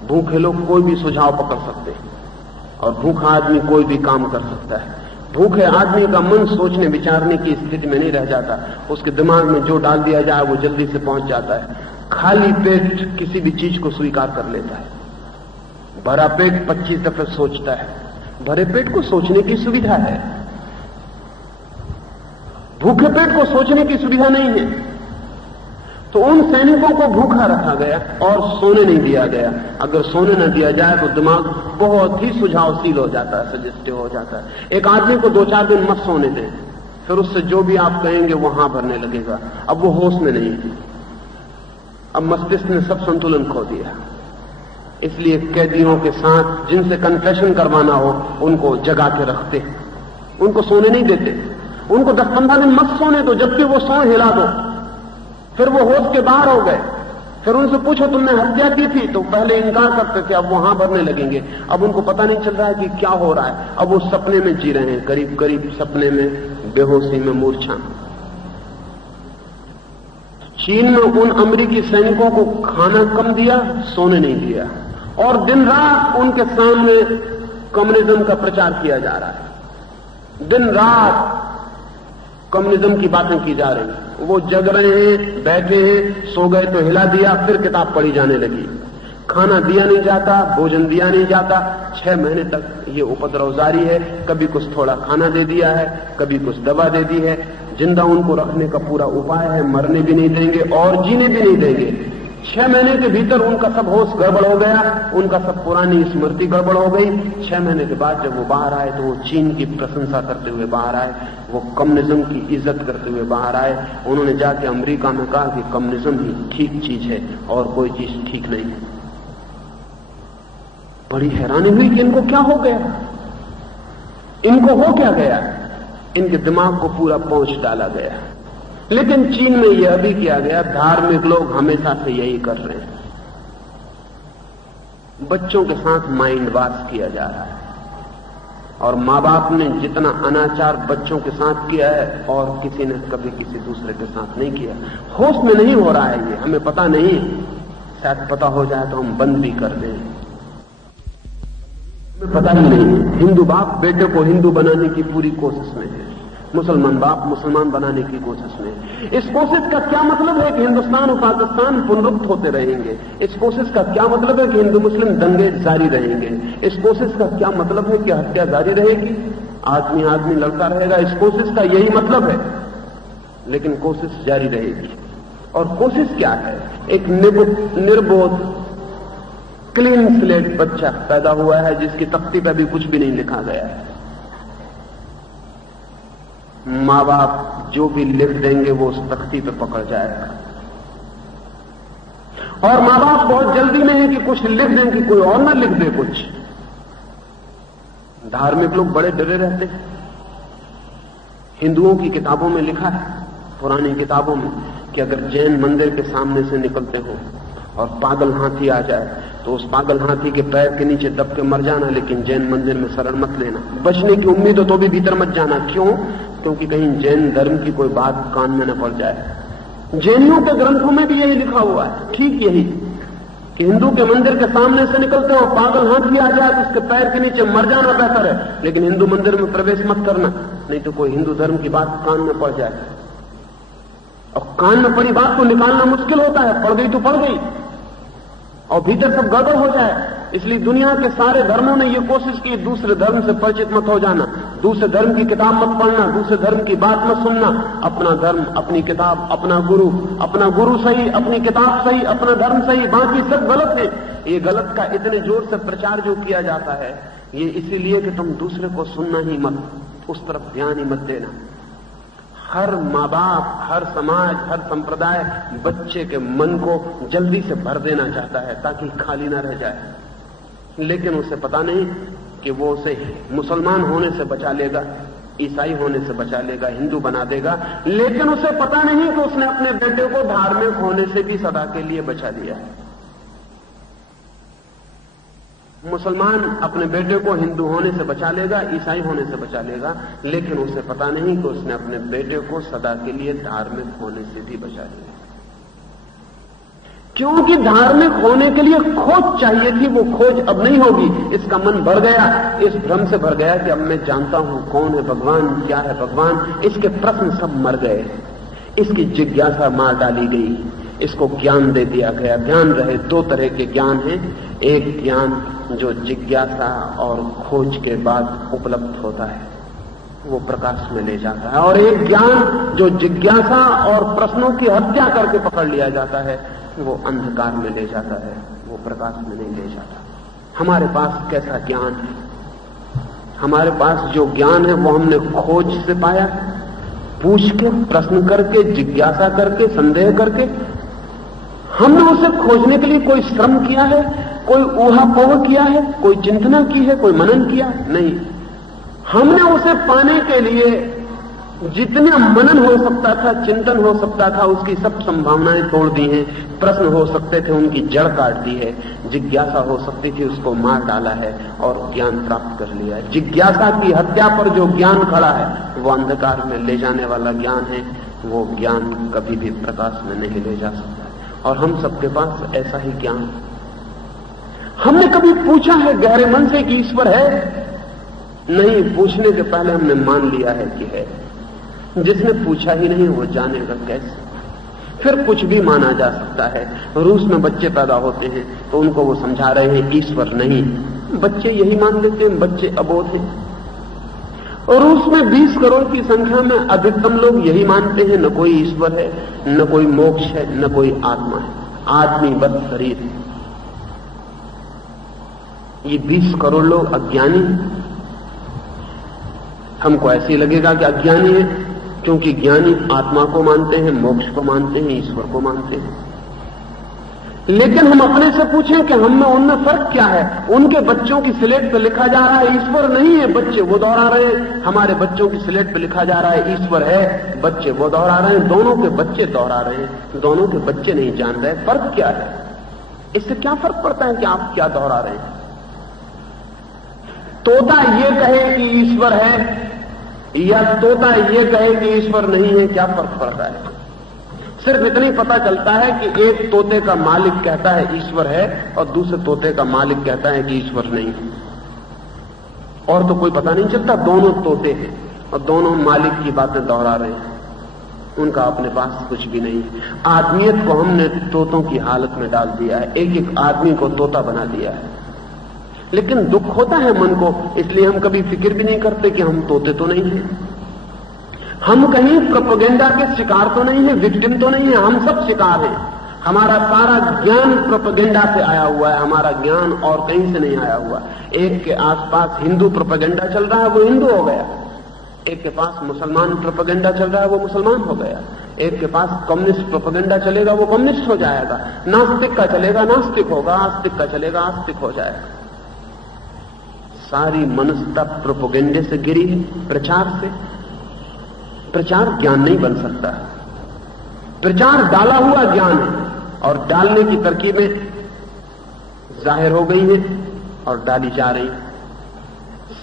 भूखे लोग कोई भी सुझाव पकड़ सकते हैं और भूखा आदमी कोई भी काम कर सकता है। भूखे आदमी का मन सोचने विचारने की स्थिति में नहीं रह जाता, उसके दिमाग में जो डाल दिया जाए वो जल्दी से पहुंच जाता है। खाली पेट किसी भी चीज को स्वीकार कर लेता है, भरा पेट 25 दफे सोचता है। भरे पेट को सोचने की सुविधा है, भूखे पेट को सोचने की सुविधा नहीं है। तो उन सैनिकों को भूखा रखा गया और सोने नहीं दिया गया। अगर सोने न दिया जाए तो दिमाग बहुत ही सुझावशील हो जाता है, सजेस्टिव हो जाता है। एक आदमी को 2-4 दिन मत सोने दें, फिर उससे जो भी आप कहेंगे वहां भरने लगेगा। अब वो होश में नहीं है, अब मस्तिष्क ने सब संतुलन खो दिया। इसलिए कैदियों के साथ जिनसे कन्फेशन करवाना हो उनको जगा के रखते, उनको सोने नहीं देते। उनको 10-15 दिन मत सोने दो, जबकि वो सोए हिला दो। फिर वो होश के बाहर हो गए। फिर उनसे पूछो तुमने हत्या की थी, तो पहले इनकार करते थे, अब वहां भरने लगेंगे। अब उनको पता नहीं चल रहा है कि क्या हो रहा है। अब वो सपने में जी रहे हैं, करीब करीब सपने में, बेहोशी में, मूर्छा। चीन में उन अमेरिकी सैनिकों को खाना कम दिया, सोने नहीं दिया, और दिन रात उनके सामने कम्युनिज्म का प्रचार किया जा रहा है। दिन रात कम्युनिज्म की बातें की जा रही हैं। वो जग रहे हैं, बैठे हैं, सो गए तो हिला दिया, फिर किताब पढ़ी जाने लगी। खाना दिया नहीं जाता, भोजन दिया नहीं जाता। 6 महीने तक ये उपद्रव जारी है। कभी कुछ थोड़ा खाना दे दिया है, कभी कुछ दवा दे दी है। जिंदा उनको रखने का पूरा उपाय है, मरने भी नहीं देंगे और जीने भी नहीं देंगे। 6 महीने के भीतर उनका सब होश गड़बड़ हो गया, उनका सब पुरानी स्मृति गड़बड़ हो गई। 6 महीने के बाद जब वो बाहर आए तो वो चीन की प्रशंसा करते हुए बाहर आए, वो कम्युनिज्म की इज्जत करते हुए बाहर आए। उन्होंने जाके अमेरिका में कहा कि कम्युनिज्म ही ठीक चीज है और कोई चीज ठीक नहीं है। बड़ी हैरानी हुई कि इनको क्या हो गया, इनको हो क्या गया। इनके दिमाग को पूरा पहुंच डाला गया। लेकिन चीन में यह भी किया गया, धार्मिक लोग हमेशा से यही कर रहे हैं। बच्चों के साथ माइंड वॉश किया जा रहा है, और मां बाप ने जितना अनाचार बच्चों के साथ किया है और किसी ने कभी किसी दूसरे के साथ नहीं किया। होश में नहीं हो रहा है ये, हमें पता नहीं, शायद पता हो जाए तो हम बंद भी कर दें, हमें पता ही नहीं। हिंदू बाप बेटे को हिंदू बनाने की पूरी कोशिश में है, मुसलमान बाप मुसलमान बनाने की कोशिश में। इस कोशिश का क्या मतलब है कि हिंदुस्तान और पाकिस्तान पुनरुक्त होते रहेंगे? इस कोशिश का क्या मतलब है कि हिंदू मुस्लिम दंगे जारी रहेंगे? इस कोशिश का क्या मतलब है कि हत्या जारी रहेगी, आदमी आदमी लड़ता रहेगा? इस कोशिश का यही मतलब है, लेकिन कोशिश जारी रहेगी। और कोशिश क्या है? एक निर्बोध क्लीन स्लेट बच्चा पैदा हुआ है जिसकी तख्ती पर भी कुछ भी नहीं लिखा गया है। मां बाप जो भी लिख देंगे वो उस तख्ती पे पकड़ जाएगा, और मां बाप बहुत जल्दी में है कि कुछ लिख दें कि कोई और ना लिख दे कुछ। धार्मिक लोग बड़े डरे रहते हैं। हिंदुओं की किताबों में लिखा है, पुरानी किताबों में, कि अगर जैन मंदिर के सामने से निकलते हो और पागल हाथी आ जाए तो उस पागल हाथी के पैर के नीचे दब के मर जाना, लेकिन जैन मंदिर में शरण मत लेना। बचने की उम्मीद हो तो भी भीतर मत जाना। क्यों? क्योंकि कहीं जैन धर्म की कोई बात कान में न पड़ जाए। जैनियों के ग्रंथों में भी यही लिखा हुआ है, ठीक यही, कि हिंदू के मंदिर के सामने से निकलते हो, पागल हाथी आ जाए तो उसके पैर के नीचे मर जाना बेहतर है, लेकिन हिंदू मंदिर में प्रवेश मत करना, नहीं तो कोई हिंदू धर्म की बात कान में पड़ जाए। और कान में पड़ी बात को निकालना मुश्किल होता है, पड़ गई तो पड़ गई, और भीतर सब गड़बड़ हो जाए। इसलिए दुनिया के सारे धर्मों ने यह कोशिश की, दूसरे धर्म से परिचित मत हो जाना, दूसरे धर्म की किताब मत पढ़ना, दूसरे धर्म की बात मत सुनना। अपना धर्म, अपनी किताब, अपना गुरु सही, अपनी किताब सही, अपना धर्म सही, बाकी सब गलत है। ये गलत का इतने जोर से प्रचार जो किया जाता है, ये इसीलिए कि तुम दूसरे को सुनना ही मत, उस तरफ ध्यान ही मत देना। हर माँ बाप, हर समाज, हर संप्रदाय बच्चे के मन को जल्दी से भर देना चाहता है ताकि खाली ना रह जाए, लेकिन उसे पता नहीं कि वो उसे मुसलमान होने से बचा लेगा, ईसाई होने से बचा लेगा, हिंदू बना देगा, लेकिन उसे पता नहीं कि उसने अपने बेटे को धार्मिक होने से भी सदा के लिए बचा लिया है। मुसलमान अपने बेटे को हिंदू होने से बचा लेगा, ईसाई होने से बचा लेगा, लेकिन उसे पता नहीं कि उसने अपने बेटे को सदा के लिए धार्मिक होने से भी बचा लिया। क्योंकि धार्मिक होने के लिए खोज चाहिए थी, वो खोज अब नहीं होगी। इसका मन भर गया, इस भ्रम से भर गया कि अब मैं जानता हूं कौन है भगवान, क्या है भगवान। इसके प्रश्न सब मर गए, इसकी जिज्ञासा मार डाली गई, इसको ज्ञान दे दिया गया। ध्यान रहे, 2 तरह के ज्ञान हैं, एक ज्ञान जो जिज्ञासा और खोज के बाद उपलब्ध होता है, वो प्रकाश में ले जाता है, और एक ज्ञान जो जिज्ञासा और प्रश्नों की हत्या करके पकड़ लिया जाता है, वो अंधकार में ले जाता है, वो प्रकाश में नहीं ले जाता। हमारे पास कैसा ज्ञान है? हमारे पास जो ज्ञान है वो हमने खोज से पाया, पूछ के, प्रश्न करके, जिज्ञासा करके, संदेह करके। हमने उसे खोजने के लिए कोई श्रम किया है, कोई ऊहापोह किया है, कोई चिंतना की है, कोई मनन किया? नहीं। हमने उसे पाने के लिए जितना मनन हो सकता था, चिंतन हो सकता था, उसकी सब संभावनाएं तोड़ दी हैं। प्रश्न हो सकते थे, उनकी जड़ काट दी है। जिज्ञासा हो सकती थी, उसको मार डाला है और ज्ञान प्राप्त कर लिया है। जिज्ञासा की हत्या पर जो ज्ञान खड़ा है, वो अंधकार में ले जाने वाला ज्ञान है। वो ज्ञान कभी भी प्रकाश में नहीं ले जा सकता। और हम सबके पास ऐसा ही ज्ञान। हमने कभी पूछा है गहरे मन से कि ईश्वर है? नहीं, पूछने के पहले हमने मान लिया है कि है। जिसने पूछा ही नहीं वो जानेगा कैसे? फिर कुछ भी माना जा सकता है। रूस में बच्चे पैदा होते हैं तो उनको वो समझा रहे हैं ईश्वर नहीं, बच्चे यही मान लेते हैं, बच्चे अबोध हैं। और रूस में 20 करोड़ की संख्या में अधिकतम लोग यही मानते हैं न कोई ईश्वर है, न कोई मोक्ष है, न कोई आत्मा है, आदमी बस शरीर है। ये 20 करोड़ लोग अज्ञानी हैं। हमको ऐसे ही लगेगा कि अज्ञानी है, क्योंकि ज्ञानी आत्मा को मानते हैं, मोक्ष को मानते हैं, ईश्वर को मानते हैं। लेकिन हम अपने से पूछें कि हम में उनमें फर्क क्या है? उनके बच्चों की स्लेट पे लिखा जा रहा है ईश्वर नहीं है, बच्चे वो दोहरा रहे हैं। हमारे बच्चों की स्लेट पे लिखा जा रहा है ईश्वर है, बच्चे वो दोहरा रहे हैं। दोनों के बच्चे दोहरा रहे हैं, दोनों के बच्चे नहीं जान रहे फर्क क्या है। इससे क्या फर्क पड़ता है कि आप क्या दोहरा रहे हैं? तोता ये कहे कि ईश्वर है या तोता ये कहे कि ईश्वर नहीं है, क्या फर्क पड़ता है? सिर्फ इतना पता चलता है कि एक तोते का मालिक कहता है ईश्वर है और दूसरे तोते का मालिक कहता है कि ईश्वर नहीं है। और तो कोई पता नहीं चलता, दोनों तोते हैं और दोनों मालिक की बातें दोहरा रहे हैं। उनका अपने पास कुछ भी नहीं है। आदमियत को हमने तोतों की हालत में डाल दिया है, एक एक आदमी को तोता बना दिया है। लेकिन दुख होता है मन को, इसलिए हम कभी फिक्र भी नहीं करते कि हम तोते तो नहीं हैं, हम कहीं प्रोपेगेंडा के शिकार तो नहीं है, विक्टिम तो नहीं है। हम सब शिकार हैं। हमारा सारा ज्ञान प्रोपेगेंडा से आया हुआ है, हमारा ज्ञान और कहीं से नहीं आया हुआ। एक के आसपास हिंदू प्रोपेगेंडा चल रहा है, वो हिंदू हो गया। एक के पास मुसलमान प्रोपेगेंडा चल रहा है, वो मुसलमान हो गया। एक के पास कम्युनिस्ट प्रोपेगेंडा चलेगा, वो कम्युनिस्ट हो जाएगा। नास्तिक का चलेगा, नास्तिक होगा। आस्तिक का चलेगा, आस्तिक हो जाएगा। सारी मनुष्यता प्रोपेगेंडे से गिरी है, प्रचार से। प्रचार ज्ञान नहीं बन सकता। प्रचार डाला हुआ ज्ञान है और डालने की तरकीबें जाहिर हो गई हैं और डाली जा रही हैं।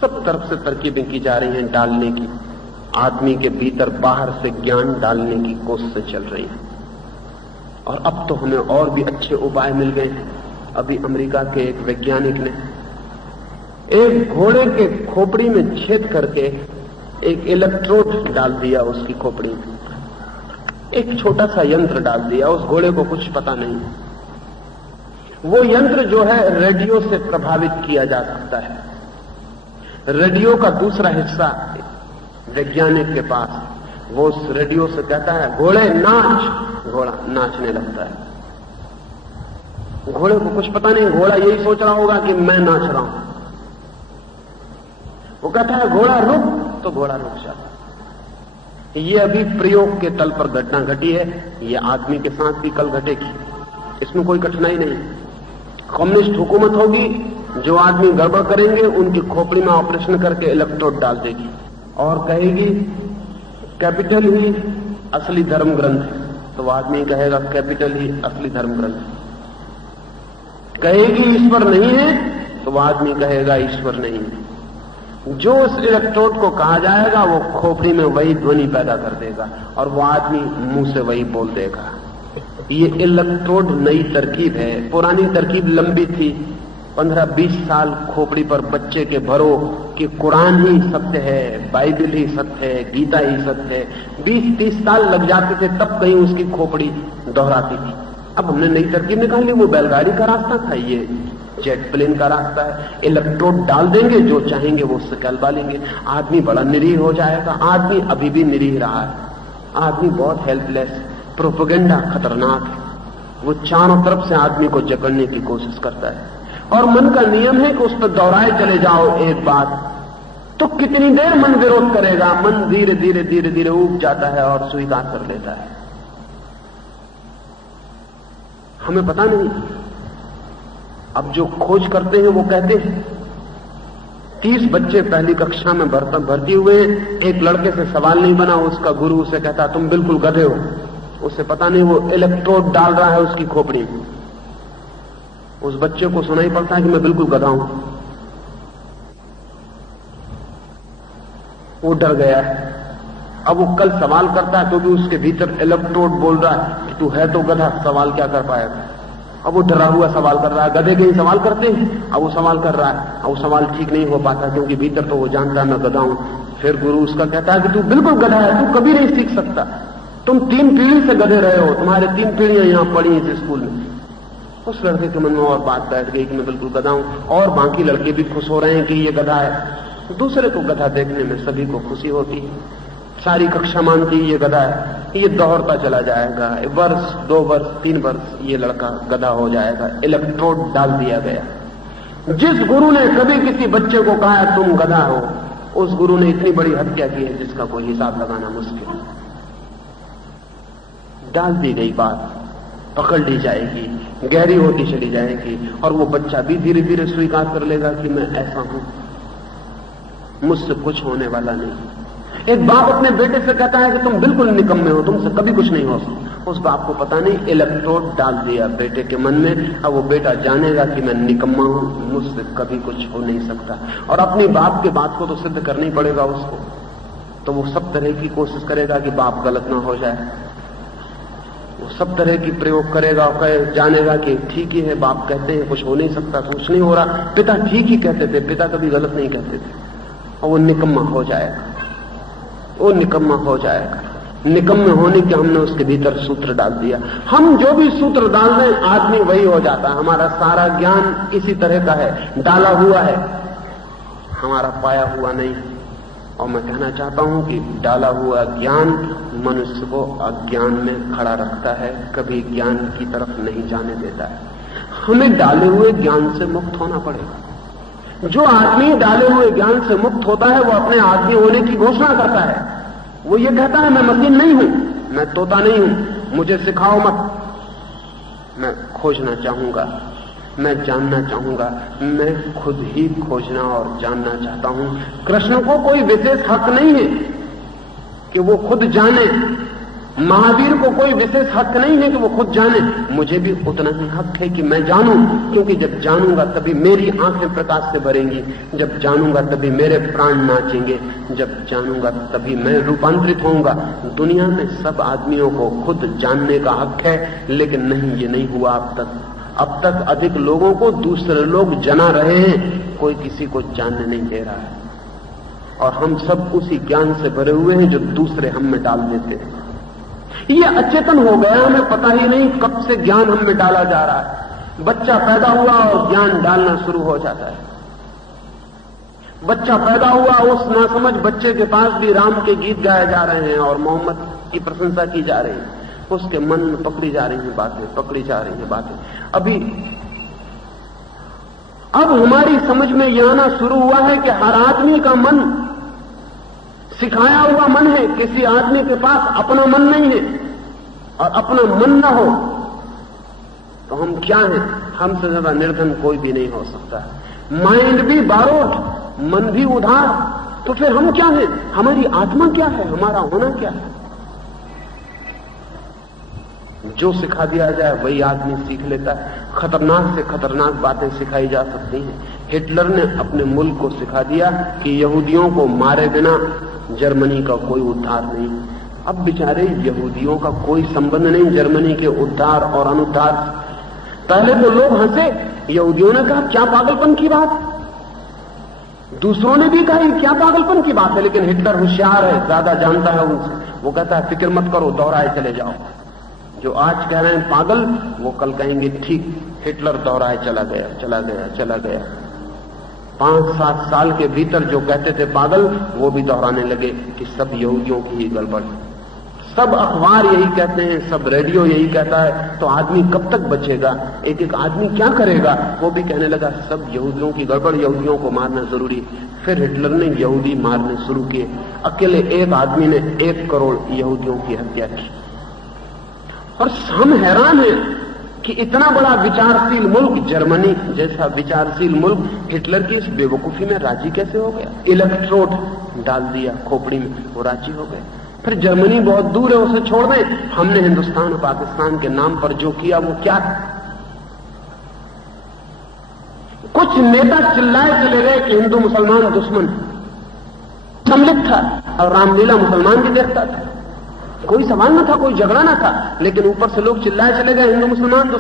सब तरफ से तरकीबें की जा रही हैं डालने की। आदमी के भीतर बाहर से ज्ञान डालने की कोशिशें चल रही हैं। और अब तो हमें और भी अच्छे उपाय मिल गए हैं। अभी अमेरिका के एक वैज्ञानिक ने एक घोड़े के खोपड़ी में छेद करके एक इलेक्ट्रोड डाल दिया उसकी खोपड़ी में, एक छोटा सा यंत्र डाल दिया। उस घोड़े को कुछ पता नहीं। वो यंत्र जो है रेडियो से प्रभावित किया जा सकता है। रेडियो का दूसरा हिस्सा वैज्ञानिक के पास, वो उस रेडियो से कहता है घोड़े नाच, घोड़ा नाचने लगता है। घोड़े को कुछ पता नहीं, घोड़ा यही सोच रहा होगा कि मैं नाच रहा हूं। वो कहता है घोड़ा रुक, तो घोड़ा रुक जाता। ये अभी प्रयोग के तल पर घटना घटी है, ये आदमी के साथ भी कल घटेगी, इसमें कोई कठिनाई नहीं। कम्युनिस्ट हुकूमत होगी, जो आदमी गड़बड़ करेंगे उनकी खोपड़ी में ऑपरेशन करके इलेक्ट्रोड डाल देगी और कहेगी कैपिटल ही असली धर्म ग्रंथ है, तो वो आदमी कहेगा कैपिटल ही असली धर्म ग्रंथ है। कहेगी ईश्वर नहीं है, तो वो आदमी कहेगा ईश्वर नहीं है। जो उस इलेक्ट्रोड को कहा जाएगा वो खोपड़ी में वही ध्वनि पैदा कर देगा और वो आदमी मुंह से वही बोल देगा। ये इलेक्ट्रोड नई तरकीब है, पुरानी तरकीब लंबी थी। 15-20 साल खोपड़ी पर बच्चे के भरो कि कुरान ही सत्य है, बाइबल ही सत्य है, गीता ही सत्य है। 20-30 साल लग जाते थे, तब कहीं उसकी खोपड़ी दोहराती थी। अब हमने नई तरकीब निकाली, वो बैलगाड़ी का रास्ता था, ये जेट प्लेन का रास्ता है। इलेक्ट्रोड डाल देंगे, जो चाहेंगे वो उससे कहलवा लेंगे। आदमी बड़ा निरीह हो जाएगा। आदमी अभी भी निरीह रहा है, आदमी बहुत हेल्पलेस। प्रोपेगेंडा खतरनाक है, वो चारों तरफ से आदमी को जकड़ने की कोशिश करता है। और मन का नियम है कि उस पर दोहराए चले जाओ एक बात, तो कितनी देर मन विरोध करेगा। मन धीरे धीरे धीरे धीरे उब जाता है और स्वीकार कर लेता है। हमें पता नहीं। अब जो खोज करते हैं वो कहते हैं 30 बच्चे पहली कक्षा में भर्ती हुए हैं। एक लड़के से सवाल नहीं बना, उसका गुरु उसे कहता तुम बिल्कुल गधे हो। उसे पता नहीं वो इलेक्ट्रोड डाल रहा है उसकी खोपड़ी में। उस बच्चे को सुनाई पड़ता है कि मैं बिल्कुल गधा हूं। वो डर गया है। अब वो कल सवाल करता है तो भी उसके भीतर इलेक्ट्रोड बोल रहा है कि तू है तो गधा, सवाल क्या कर पाएगा। अब वो डरा हुआ सवाल कर रहा है। गधे के ही सवाल करते हैं। अब वो सवाल कर रहा है, अब वो सवाल ठीक नहीं हो पाता क्योंकि भीतर तो वो जानता है मैं गधा हूं। फिर गुरु उसका कहता है कि तू बिल्कुल गधा है, तू कभी नहीं सीख सकता। तुम 3 पीढ़ी से गधे रहे हो, तुम्हारे 3 पीढ़ियां यहां पड़ी इस स्कूल में। उस लड़के के मन में और बात बैठ गई कि मैं बिल्कुल गधा हूं, और बाकी लड़के भी खुश हो रहे हैं कि ये गधा है। दूसरे को गधा देखने में सभी को खुशी होती है। सारी कक्षा मानती ये गधा है। ये दोहरता चला जाएगा, वर्ष 2 वर्ष 3 वर्ष ये लड़का गधा हो जाएगा। इलेक्ट्रोड डाल दिया गया। जिस गुरु ने कभी किसी बच्चे को कहा तुम गधा हो, उस गुरु ने इतनी बड़ी हत्या की है जिसका कोई हिसाब लगाना मुश्किल है। डाल दी गई बात पकड़ ली जाएगी, गहरी होती चली जाएगी, और वो बच्चा भी धीरे धीरे स्वीकार कर लेगा कि मैं ऐसा हूं, मुझसे कुछ होने वाला नहीं। एक बाप अपने बेटे से कहता है कि तुम बिल्कुल निकम्मे हो, तुमसे कभी कुछ नहीं हो सकता। उस बाप को पता नहीं इलेक्ट्रोड डाल दिया बेटे के मन में। अब वो बेटा जानेगा कि मैं निकम्मा हूं, मुझसे कभी कुछ हो नहीं सकता। और अपनी बाप के बात को तो सिद्ध करना ही पड़ेगा उसको। तो वो सब तरह की कोशिश करेगा कि बाप गलत ना हो जाए। वो सब तरह की प्रयोग करेगा और जानेगा कि ठीक ही है, बाप कहते हैं कुछ हो नहीं सकता, कुछ नहीं हो रहा। पिता ठीक ही कहते थे, पिता कभी गलत नहीं कहते थे। और वो निकम्मा हो जाएगा, वो निकम्मा हो जाएगा। निकम्मे होने के हमने उसके भीतर सूत्र डाल दिया। हम जो भी सूत्र डाल दें आदमी वही हो जाता है। हमारा सारा ज्ञान इसी तरह का है, डाला हुआ है, हमारा पाया हुआ नहीं। और मैं कहना चाहता हूं कि डाला हुआ ज्ञान मनुष्य को अज्ञान में खड़ा रखता है, कभी ज्ञान की तरफ नहीं जाने देता है। हमें डाले हुए ज्ञान से मुक्त होना पड़ेगा। जो आदमी डाले हुए ज्ञान से मुक्त होता है वो अपने आदमी होने की घोषणा करता है। वो ये कहता है मैं मशीन नहीं हूं, मैं तोता नहीं हूं, मुझे सिखाओ मत, मैं खोजना चाहूंगा, मैं जानना चाहूंगा, मैं खुद ही खोजना और जानना चाहता हूं। कृष्ण को कोई विशेष हक नहीं है कि वो खुद जाने। महावीर को कोई विशेष हक नहीं है कि वो खुद जाने। मुझे भी उतना ही हक है कि मैं जानूं, क्योंकि जब जानूंगा तभी मेरी आंखें प्रकाश से भरेंगी, जब जानूंगा तभी मेरे प्राण नाचेंगे, जब जानूंगा तभी मैं रूपांतरित होऊंगा। दुनिया में सब आदमियों को खुद जानने का हक है, लेकिन नहीं, ये नहीं हुआ अब तक। अब तक अधिक लोगों को दूसरे लोग जना रहे हैं, कोई किसी को जानने नहीं दे रहा है। और हम सब उसी ज्ञान से भरे हुए हैं जो दूसरे हम में डाल देते हैं। ये अचेतन हो गया, हमें पता ही नहीं कब से ज्ञान हम में डाला जा रहा है। बच्चा पैदा हुआ और ज्ञान डालना शुरू हो जाता है। बच्चा पैदा हुआ, उस नासमझ बच्चे के पास भी राम के गीत गाए जा रहे हैं और मोहम्मद की प्रशंसा की जा रही है। उसके मन में पकड़ी जा रही हैं बातें, पकड़ी जा रही हैं बातें। अब हमारी समझ में यह आना शुरू हुआ है कि हर आदमी का मन सिखाया हुआ मन है, किसी आदमी के पास अपना मन नहीं है। और अपना मन न हो तो हम क्या हैं? हमसे ज्यादा निर्धन कोई भी नहीं हो सकता। माइंड भी बारोट, मन भी उधार, तो फिर हम क्या हैं? हमारी आत्मा क्या है? हमारा होना क्या है? जो सिखा दिया जाए वही आदमी सीख लेता है। खतरनाक से खतरनाक बातें सिखाई जा सकती हैं। हिटलर ने अपने मुल्क को सिखा दिया कि यहूदियों को मारे बिना जर्मनी का कोई उद्धार नहीं। अब बेचारे यहूदियों का कोई संबंध नहीं जर्मनी के उद्धार और अनुद्धार। पहले तो लोग हंसे, यहूदियों ने कहा क्या पागलपन की बात, दूसरों ने भी कहा क्या पागलपन की बात है। लेकिन हिटलर होशियार है, ज्यादा जानता है उनसे। वो कहता है फिक्र मत करो, दोहराए चले जाओ। जो आज कह रहे हैं पागल, वो कल कहेंगे ठीक। हिटलर दोहराए चला गया, चला गया, चला गया। 5-7 साल के भीतर जो कहते थे पागल, वो भी दोहराने लगे कि सब यहूदियों की ही गड़बड़। सब अखबार यही कहते हैं, सब रेडियो यही कहता है, तो आदमी कब तक बचेगा? एक एक आदमी क्या करेगा? वो भी कहने लगा सब यहूदियों की गड़बड़, यहूदियों को मारना जरूरी। फिर हिटलर ने यहूदी मारने शुरू किए। अकेले एक आदमी ने 1 करोड़ यहूदियों की हत्या की। और हम हैरान हैं कि इतना बड़ा विचारशील मुल्क, जर्मनी जैसा विचारशील मुल्क, हिटलर की इस बेवकूफी में राजी कैसे हो गया? इलेक्ट्रोड डाल दिया खोपड़ी में, वो राजी हो गए। फिर जर्मनी बहुत दूर है, उसे छोड़ दें। हमने हिंदुस्तान और पाकिस्तान के नाम पर जो किया वो क्या है? कुछ नेता चिल्लाए चले गए कि हिंदू मुसलमान दुश्मन, सम्मिलित था और रामलीला मुसलमान भी देखता था, कोई सवाल न था, कोई झगड़ा न था। लेकिन ऊपर से लोग चिल्लाए चले गए हिंदू मुसलमान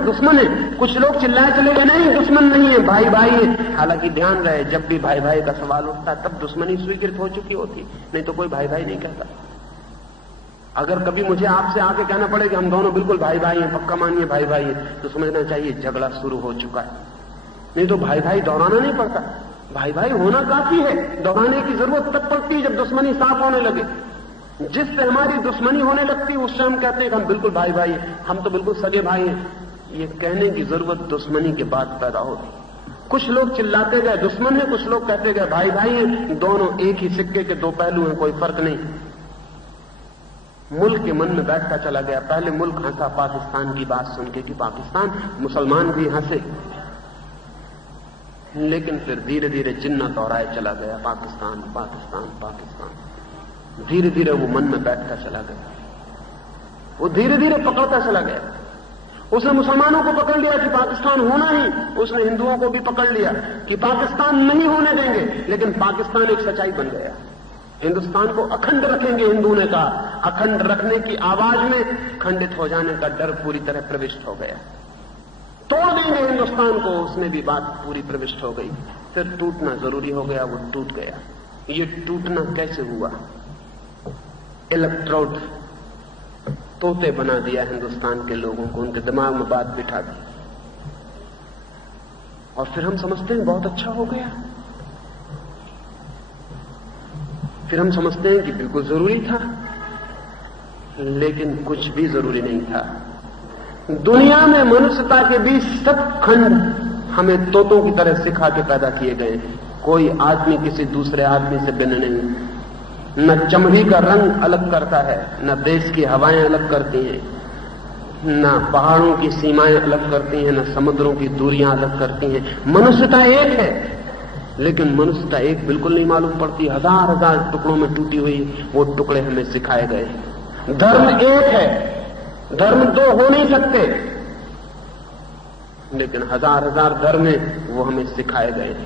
दुश्मन है। कुछ लोग चिल्लाए चले गए नहीं, दुश्मन नहीं है, भाई भाई है। हालांकि ध्यान रहे, जब भी भाई भाई का सवाल उठता है तब दुश्मनी स्वीकृत हो चुकी होती, नहीं तो कोई भाई भाई नहीं कहता। अगर कभी मुझे आपसे आके कहना पड़े कि हम दोनों बिल्कुल भाई भाई हैं, पक्का मानिए भाई भाई है, तो समझना चाहिए झगड़ा शुरू हो चुका है। नहीं तो भाई भाई दोहराना नहीं पड़ता, भाई भाई होना काफी है। दोहराने की जरूरत तब पड़ती है जब दुश्मनी साफ होने लगे। जिससे हमारी दुश्मनी होने लगती उससे हम कहते हैं कि हम बिल्कुल भाई भाई हैं, हम तो बिल्कुल सगे भाई हैं। ये कहने की जरूरत दुश्मनी के बाद पैदा होती। कुछ लोग चिल्लाते गए दुश्मन है, कुछ लोग कहते गए भाई भाई हैं, दोनों एक ही सिक्के के दो पहलू हैं, कोई फर्क नहीं। मुल्क के मन में बैठता चला गया। पहले मुल्क हंसा पाकिस्तान की बात सुन के कि पाकिस्तान, मुसलमान भी हंसे, लेकिन फिर धीरे धीरे जिन्ना दोहराए चला गया, पाकिस्तान पाकिस्तान पाकिस्तान। धीरे धीरे वो मन में बैठता चला गया, वो धीरे धीरे पकड़ता चला गया। उसने मुसलमानों को पकड़ लिया कि पाकिस्तान होना ही, उसने हिंदुओं को भी पकड़ लिया कि पाकिस्तान नहीं होने देंगे। लेकिन पाकिस्तान एक सच्चाई बन गया। हिंदुस्तान को अखंड रखेंगे, हिंदू ने कहा। अखंड रखने की आवाज में खंडित हो जाने का डर पूरी तरह प्रविष्ट हो गया। तोड़ देंगे हिंदुस्तान को, उसमें भी बात पूरी प्रविष्ट हो गई। फिर टूटना जरूरी हो गया, वो टूट गया। ये टूटना कैसे हुआ? इलेक्ट्रोड तोते बना दिया हिंदुस्तान के लोगों को, उनके दिमाग में बात बिठा दी, और फिर हम समझते हैं बहुत अच्छा हो गया। फिर हम समझते हैं कि बिल्कुल जरूरी था, लेकिन कुछ भी जरूरी नहीं था। दुनिया में मनुष्यता के बीच सब खंड हमें तोतों की तरह सिखा के पैदा किए गए। कोई आदमी किसी दूसरे आदमी से भिन्न नहीं। न चमड़ी का रंग अलग करता है, न देश की हवाएं अलग करती हैं, न पहाड़ों की सीमाएं अलग करती हैं, न समुद्रों की दूरियां अलग करती हैं। मनुष्यता एक है, लेकिन मनुष्यता एक बिल्कुल नहीं मालूम पड़ती। हजार हजार टुकड़ों में टूटी हुई वो टुकड़े हमें सिखाए गए। धर्म एक है, धर्म दो हो नहीं सकते, लेकिन हजार हजार धर्म है वो हमें सिखाए गए।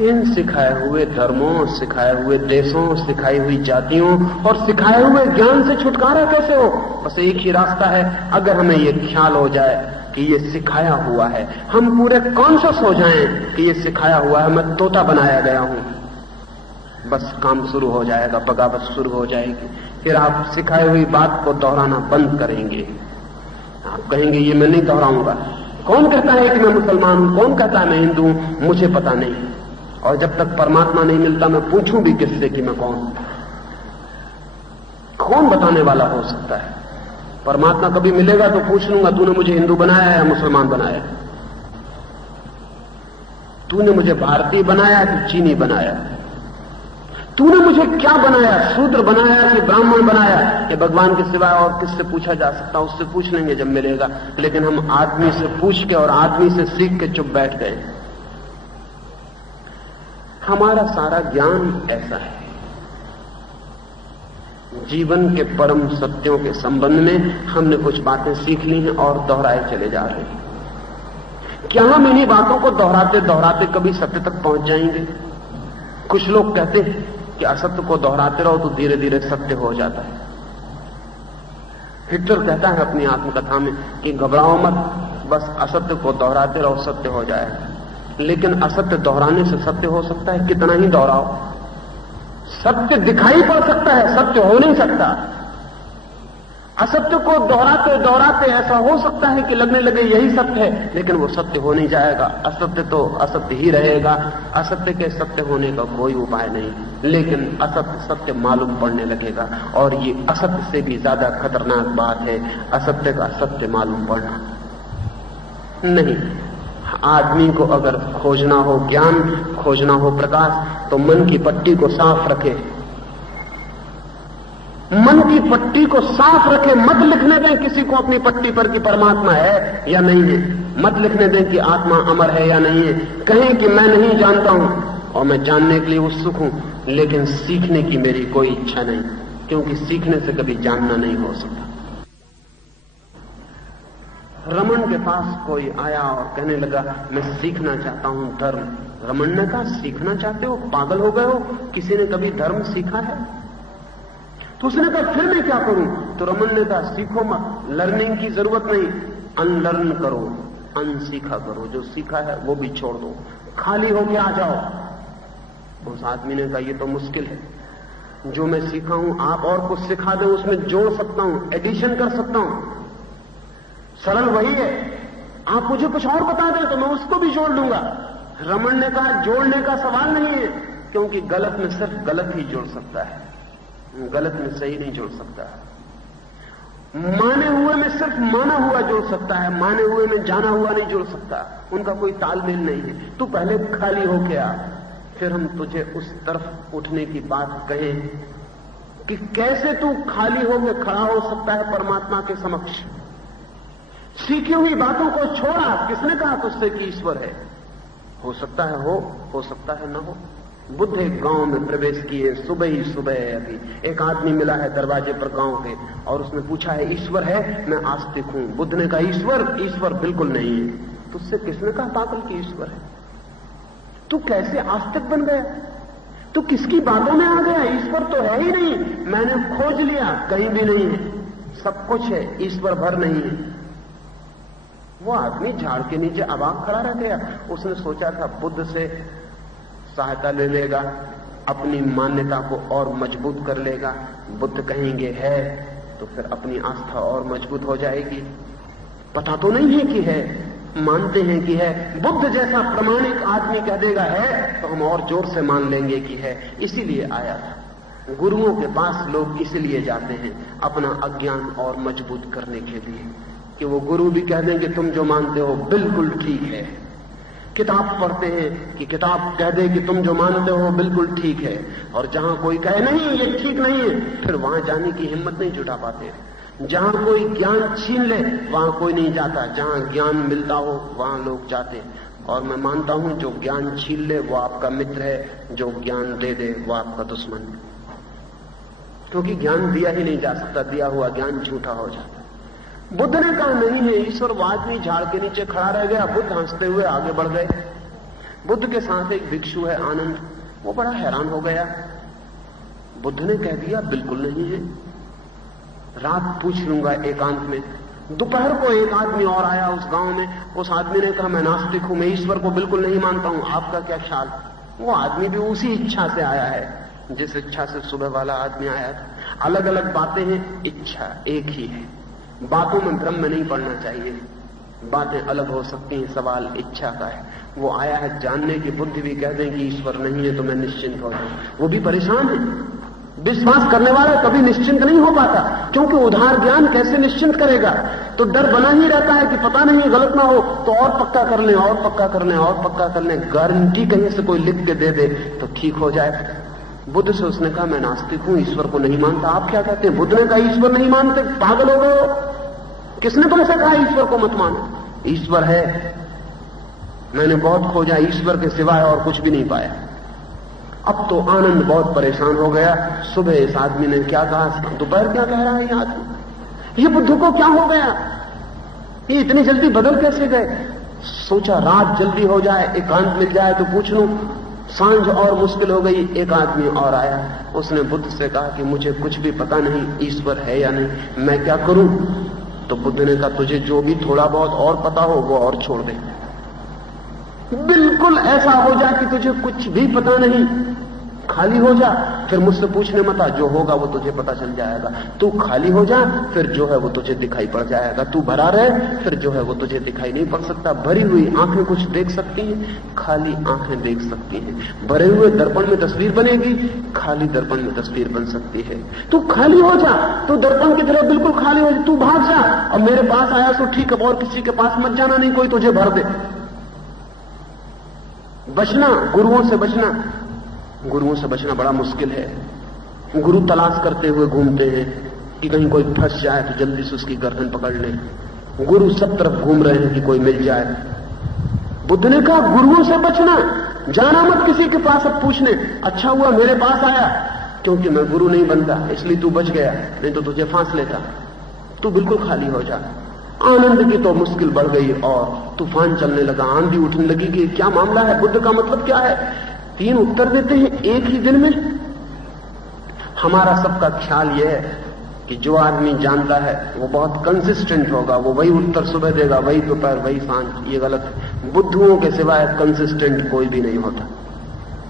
इन सिखाए हुए धर्मों, सिखाए हुए देशों, सिखाई हुई जातियों और सिखाए हुए ज्ञान से छुटकारा कैसे हो? बस एक ही रास्ता है। अगर हमें ये ख्याल हो जाए कि ये सिखाया हुआ है, हम पूरे कॉन्शियस हो जाएं कि ये सिखाया हुआ है, मैं तोता बनाया गया हूं, बस काम शुरू हो जाएगा, बगावत शुरू हो जाएगी। फिर आप सिखाई हुई बात को दोहराना बंद करेंगे। आप कहेंगे ये मैं नहीं दोहराऊंगा। कौन कहता है कि मैं मुसलमान हूं? कौन कहता है मैं हिंदू हूं? मुझे पता नहीं। और जब तक परमात्मा नहीं मिलता मैं पूछूं भी किससे कि मैं कौन बताने वाला हो सकता है? परमात्मा कभी मिलेगा तो पूछ लूंगा, तूने मुझे हिंदू बनाया या मुसलमान बनाया? तूने मुझे भारतीय बनाया कि चीनी बनाया? तूने मुझे क्या बनाया? शूद्र बनाया कि ब्राह्मण बनाया? ये भगवान के सिवाय और किससे पूछा जा सकता? उससे पूछ लेंगे जब मिलेगा। लेकिन हम आदमी से पूछ के और आदमी से सीख के चुप बैठ गए। हमारा सारा ज्ञान ऐसा है। जीवन के परम सत्यों के संबंध में हमने कुछ बातें सीख ली हैं और दोहराए चले जा रहे हैं। क्या हम इन्हीं बातों को दोहराते दोहराते कभी सत्य तक पहुंच जाएंगे? कुछ लोग कहते हैं कि असत्य को दोहराते रहो तो धीरे धीरे सत्य हो जाता है। हिटलर कहता है अपनी आत्मकथा में कि घबराओ मत, बस असत्य को दोहराते रहो, सत्य हो जाएगा। लेकिन असत्य दोहराने से सत्य हो सकता है? कितना ही दोहराओ, सत्य दिखाई पड़ सकता है, सत्य हो नहीं सकता। असत्य को दोहराते दोहराते ऐसा हो सकता है कि लगने लगे यही सत्य है, लेकिन वो सत्य हो नहीं जाएगा। असत्य तो असत्य ही रहेगा। असत्य के सत्य होने का कोई उपाय नहीं, लेकिन असत्य सत्य मालूम पड़ने लगेगा। और ये असत्य से भी ज्यादा खतरनाक बात है, असत्य का सत्य मालूम पड़ना। नहीं, आदमी को अगर खोजना हो ज्ञान, खोजना हो प्रकाश, तो मन की पट्टी को साफ रखे। मन की पट्टी को साफ रखे, मत लिखने दें किसी को अपनी पट्टी पर कि परमात्मा है या नहीं है, मत लिखने दें कि आत्मा अमर है या नहीं है। कहें कि मैं नहीं जानता हूं और मैं जानने के लिए उत्सुक हूं, लेकिन सीखने की मेरी कोई इच्छा नहीं, क्योंकि सीखने से कभी जानना नहीं हो सकता। रमन के पास कोई आया और कहने लगा मैं सीखना चाहता हूं धर्म। रमन ने कहा सीखना चाहते हो, पागल हो गए हो, किसी ने कभी धर्म सीखा है? तो उसने कहा फिर मैं क्या करूं? तो रमन ने कहा सीखो मत, लर्निंग की जरूरत नहीं, अनलर्न करो, अनसीखा करो, जो सीखा है वो भी छोड़ दो, खाली होके आ जाओ। उस आदमी ने कहा ये तो मुश्किल है, जो मैं सीखा हूं आप और कुछ सिखा दें उसमें जोड़ सकता हूं, एडिशन कर सकता हूं, सरल वही है, आप मुझे कुछ और बता दें तो मैं उसको भी जोड़ लूंगा। रमन ने कहा जोड़ने का सवाल नहीं है, क्योंकि गलत में सिर्फ गलत ही जोड़ सकता है, गलत में सही नहीं जोड़ सकता। माने हुए में सिर्फ माना हुआ जोड़ सकता है, माने हुए में जाना हुआ नहीं जोड़ सकता, उनका कोई तालमेल नहीं है। तू पहले खाली होके आ, फिर हम तुझे उस तरफ उठने की बात कहें कि कैसे तू खाली होकर खड़ा हो सकता है परमात्मा के समक्ष। सीखी हुई बातों को छोड़ा, किसने कहा तुझसे कि ईश्वर है? हो सकता है हो सकता है न हो। बुद्ध एक गांव में प्रवेश किए, सुबह ही सुबह है, अभी एक आदमी मिला है दरवाजे पर गांव के, और उसने पूछा है ईश्वर है? मैं आस्तिक हूं। बुद्ध ने कहा ईश्वर बिल्कुल नहीं है। तुझसे किसने कहा पागल कि ईश्वर है? तू कैसे आस्तिक बन गया? तू किसकी बातों में आ गया? ईश्वर तो है ही नहीं, मैंने खोज लिया, कहीं भी नहीं है, सब कुछ है, ईश्वर भर नहीं है। वो आदमी झाड़ के नीचे अवाक खड़ा रह गया। उसने सोचा था बुद्ध से सहायता ले लेगा, अपनी मान्यता को और मजबूत कर लेगा, बुद्ध कहेंगे है तो फिर अपनी आस्था और मजबूत हो जाएगी। पता तो नहीं है कि है, मानते हैं कि है, बुद्ध जैसा प्रमाणिक आदमी कह देगा है तो हम और जोर से मान लेंगे कि है। इसीलिए आया था। गुरुओं के पास लोग इसलिए जाते हैं अपना अज्ञान और मजबूत करने के लिए, कि वो गुरु भी कह देंगे तुम जो मानते हो बिल्कुल ठीक है। किताब पढ़ते हैं कि किताब कह दे कि तुम जो मानते हो बिल्कुल ठीक है, और जहां कोई कहे नहीं ये ठीक नहीं है, फिर वहां जाने की हिम्मत नहीं जुटा पाते। जहां कोई ज्ञान छीन ले वहां कोई नहीं जाता, जहां ज्ञान मिलता हो वहां लोग जाते। और मैं मानता हूं जो ज्ञान छीन ले वो आपका मित्र है, जो ज्ञान दे दे वो आपका दुश्मन, क्योंकि ज्ञान दिया ही नहीं जा सकता, दिया हुआ ज्ञान झूठा हो जाता। बुद्ध ने कहा नहीं है ईश्वर। वो आदमी झाड़ के नीचे खड़ा रह गया। बुद्ध हंसते हुए आगे बढ़ गए। बुद्ध के साथ एक भिक्षु है आनंद, वो बड़ा हैरान हो गया। बुद्ध ने कह दिया बिल्कुल नहीं है, रात पूछ लूंगा एकांत में। दोपहर को एक आदमी और आया उस गांव में। उस आदमी ने कहा मैं नास्तिक हूं, मैं ईश्वर को बिल्कुल नहीं मानता हूं, आपका क्या ख्याल? वो आदमी भी उसी इच्छा से आया है जिस इच्छा से सुबह वाला आदमी आया था। अलग अलग बातें हैं, इच्छा एक ही है। बातों में भ्रम में नहीं पड़ना चाहिए, बातें अलग हो सकती हैं, सवाल इच्छा का है। वो आया है जानने की, बुद्धि भी कह दें कि ईश्वर नहीं है तो मैं निश्चिंत हो जाऊं, वो भी परेशान है। विश्वास करने वाला कभी निश्चिंत नहीं हो पाता, क्योंकि उधार ज्ञान कैसे निश्चिंत करेगा? तो डर बना ही रहता है कि पता नहीं गलत ना हो, तो और पक्का कर लें, और पक्का कर लें, और पक्का कर लें, गारंटी कहीं से कोई लिख के दे दे तो ठीक हो जाए। बुद्ध से उसने कहा मैं नास्तिक हूं, ईश्वर को नहीं मानता, आप क्या कहते हैं? बुद्ध ने कहा ईश्वर नहीं मानते, पागल हो गए हो? किसने तुमसे कहा ईश्वर को मत मानो? ईश्वर है, मैंने बहुत खोजा, ईश्वर के सिवाय और कुछ भी नहीं पाया। अब तो आनंद बहुत परेशान हो गया। सुबह इस आदमी ने क्या कहा, दोपहर क्या कह रहा है ये आदमी? ये बुद्ध को क्या हो गया? ये इतनी जल्दी बदल कैसे गए? सोचा रात जल्दी हो जाए, एकांत मिल जाए तो पूछ लूं। सांझ और मुश्किल हो गई। एक आदमी और आया, उसने बुद्ध से कहा कि मुझे कुछ भी पता नहीं, ईश्वर है या नहीं, मैं क्या करूं? तो बुद्ध ने कहा तुझे जो भी थोड़ा बहुत और पता हो वो और छोड़ दे। बिल्कुल ऐसा हो जा कि तुझे कुछ भी पता नहीं, खाली हो जा, फिर मुझसे पूछने मत आ, जो होगा वो तुझे पता चल जाएगा। तू खाली हो जा, फिर जो है वो तुझे दिखाई पड़ जाएगा। तू भरा रहे, फिर जो है वो तुझे दिखाई नहीं पड़ सकता। भरी हुई आंखें कुछ देख सकती हैं, खाली आंखें देख सकती हैं। भरे हुए दर्पण में तस्वीर बनेगी, खाली दर्पण में तस्वीर बन सकती है। तू खाली हो जा, तू दर्पण की तरह बिल्कुल खाली हो जा, तू भाग जा। और मेरे पास आया तो ठीक है, और किसी के पास मत जाना, नहीं कोई तुझे भर दे। बचना, गुरुओं से बचना। गुरुओं से बचना बड़ा मुश्किल है। गुरु तलाश करते हुए घूमते हैं कि कहीं कोई फंस जाए तो जल्दी से उसकी गर्दन पकड़ ले। गुरु सब तरफ घूम रहे हैं कि कोई मिल जाए। बुद्ध ने कहा गुरुओं से बचना, जाना मत किसी के पास अब पूछने। अच्छा हुआ मेरे पास आया, क्योंकि मैं गुरु नहीं बनता, इसलिए तू बच गया, नहीं तो तुझे फांस लेता। तू बिल्कुल खाली हो जा। आनंद की तो मुश्किल बढ़ गई और तूफान चलने लगा, आंधी उठने लगी कि क्या मामला है, बुद्ध का मतलब क्या है। 3 उत्तर देते हैं एक ही दिन में। हमारा सबका ख्याल यह है कि जो आदमी जानता है वो बहुत कंसिस्टेंट होगा, वो वही उत्तर सुबह देगा, वही दोपहर, वही सांझ। ये गलत है। बुद्धुओं के सिवाय कंसिस्टेंट कोई भी नहीं होता,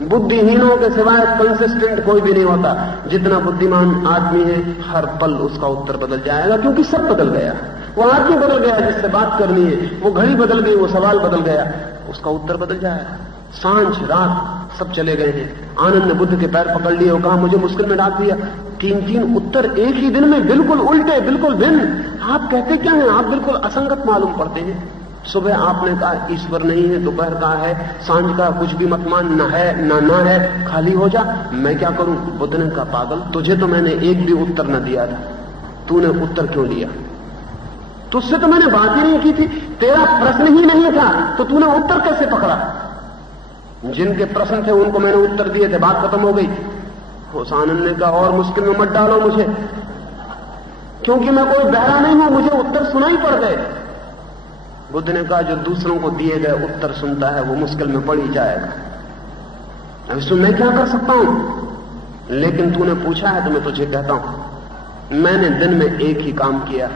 बुद्धिहीनों के सिवाय कंसिस्टेंट कोई भी नहीं होता। जितना बुद्धिमान आदमी है हर पल उसका उत्तर बदल जाएगा, क्योंकि सब बदल गया। वो आदमी बदल गया जिससे बात करनी है, वो घड़ी बदल गई, वो सवाल बदल गया, उसका उत्तर बदल जाएगा। सांझ रात सब चले गए हैं। आनंद ने बुद्ध के पैर पकड़ लिए और कहा मुझे मुश्किल में डाल दिया। 3 उत्तर एक ही दिन में, बिल्कुल उल्टे, बिल्कुल भिन्न। आप कहते क्या हैं? आप बिल्कुल असंगत मालूम पड़ते हैं। सुबह आपने कहा ईश्वर नहीं है, दोपहर कहा है, सांझ का कुछ भी मत मान, ना है ना है, खाली हो जा। मैं क्या करूं? बुद्ध ने कहा पागल, तुझे तो मैंने एक भी उत्तर न दिया था, तूने उत्तर क्यों लिया? तुझसे तो मैंने बात ही नहीं की थी, तेरा प्रश्न ही नहीं था, तो तूने उत्तर कैसे पकड़ा? जिनके प्रश्न थे उनको मैंने उत्तर दिए थे, बात खत्म हो गई। उस आनंद ने कहा और मुश्किल में मत डालो मुझे, क्योंकि मैं कोई बहरा नहीं हूं, मुझे उत्तर सुनाई पड़ गए। बुद्ध ने कहा जो दूसरों को दिए गए उत्तर सुनता है वो मुश्किल में पड़ ही जाएगा। अब इसमें मैं क्या कर सकता हूं? लेकिन तूने पूछा है तो मैं तुझे कहता हूं, मैंने दिन में एक ही काम किया,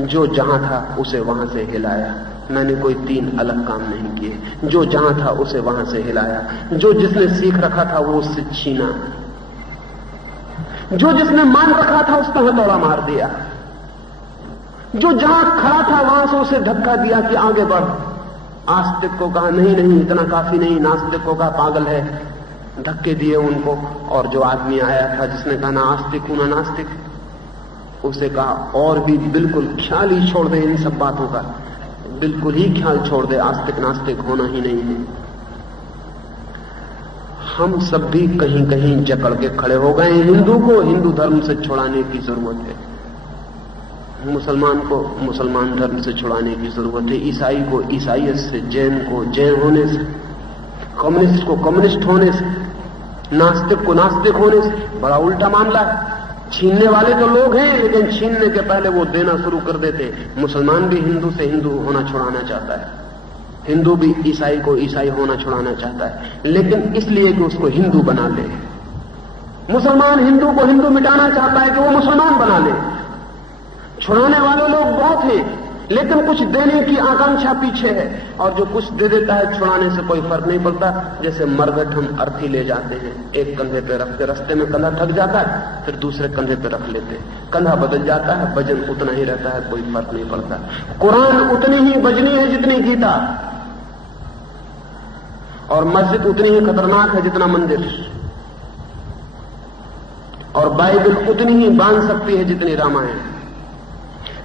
जो जहां था उसे वहां से हिलाया। मैंने कोई 3 अलग काम नहीं किए। जो जहां था उसे वहां से हिलाया। जो जिसने सीख रखा था वो उससे छीना, जो जिसने मान रखा था उस पर हथौड़ा मार दिया, जो जहां खड़ा था वहां से उसे धक्का दिया कि आगे बढ़। आस्तिक को कहा नहीं नहीं इतना काफी नहीं, नास्तिक को कहा पागल है, धक्के दिए उनको। और जो आदमी आया था जिसने कहा ना आस्तिक हूं ना नास्तिक, उसे कहा और भी बिल्कुल ख्याल ही छोड़ दे इन सब बातों का, बिल्कुल ही ख्याल छोड़ दे, आस्तिक नास्तिक होना ही नहीं है। हम सब भी कहीं कहीं जकड़ के खड़े हो गए। हिंदू को हिंदू धर्म से छुड़ाने की जरूरत है, मुसलमान को मुसलमान धर्म से छुड़ाने की जरूरत है, ईसाई को ईसाइयत से, जैन को जैन होने से, कम्युनिस्ट को कम्युनिस्ट होने से, नास्तिक को नास्तिक होने से। बड़ा उल्टा मामला है। छीनने वाले तो लोग हैं, लेकिन छीनने के पहले वो देना शुरू कर देते। मुसलमान भी हिंदू से हिंदू होना छुड़ाना चाहता है, हिंदू भी ईसाई को ईसाई होना छुड़ाना चाहता है, लेकिन इसलिए कि उसको हिंदू बना ले। मुसलमान हिंदू को हिंदू मिटाना चाहता है कि वो मुसलमान बना ले। छुड़ाने वाले लोग बहुत हैं, लेकिन कुछ देने की आकांक्षा पीछे है, और जो कुछ दे देता है छुड़ाने से कोई फर्क नहीं पड़ता। जैसे मरघट हम अर्थी ले जाते हैं, एक कंधे पे रखते, रास्ते में कंधा थक जाता है, फिर दूसरे कंधे पे रख लेते, कंधा बदल जाता है, वजन उतना ही रहता है, कोई फर्क नहीं पड़ता। कुरान उतनी ही वजनी है जितनी गीता, और मस्जिद उतनी ही खतरनाक है जितना मंदिर, और बाइबल उतनी ही बांध सकती है जितनी रामायण।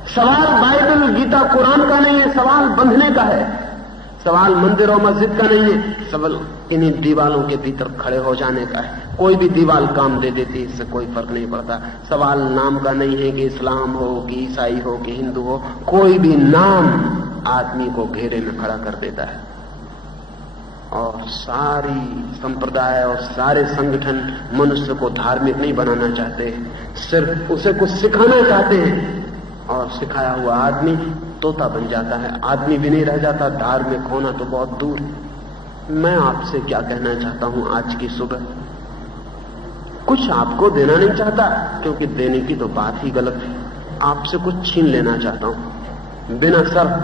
सवाल बाइबल गीता कुरान का नहीं है, सवाल बंधने का है। सवाल मंदिर और मस्जिद का नहीं है, सवाल इन्हीं दीवालों के भीतर खड़े हो जाने का है। कोई भी दीवाल काम दे देती, इससे कोई फर्क नहीं पड़ता। सवाल नाम का नहीं है कि इस्लाम हो कि ईसाई हो कि हिंदू हो, कोई भी नाम आदमी को घेरे में खड़ा कर देता है। और सारी संप्रदाय और सारे संगठन मनुष्य को धार्मिक नहीं बनाना चाहते, सिर्फ उसे कुछ सिखाना चाहते हैं, और सिखाया हुआ आदमी तोता बन जाता है, आदमी भी नहीं रह जाता। धार्मिक होना तो बहुत दूर है। मैं आपसे क्या कहना चाहता हूं आज की सुबह, कुछ आपको देना नहीं चाहता, क्योंकि देने की तो बात ही गलत है। आपसे कुछ छीन लेना चाहता हूं बिना शर्त।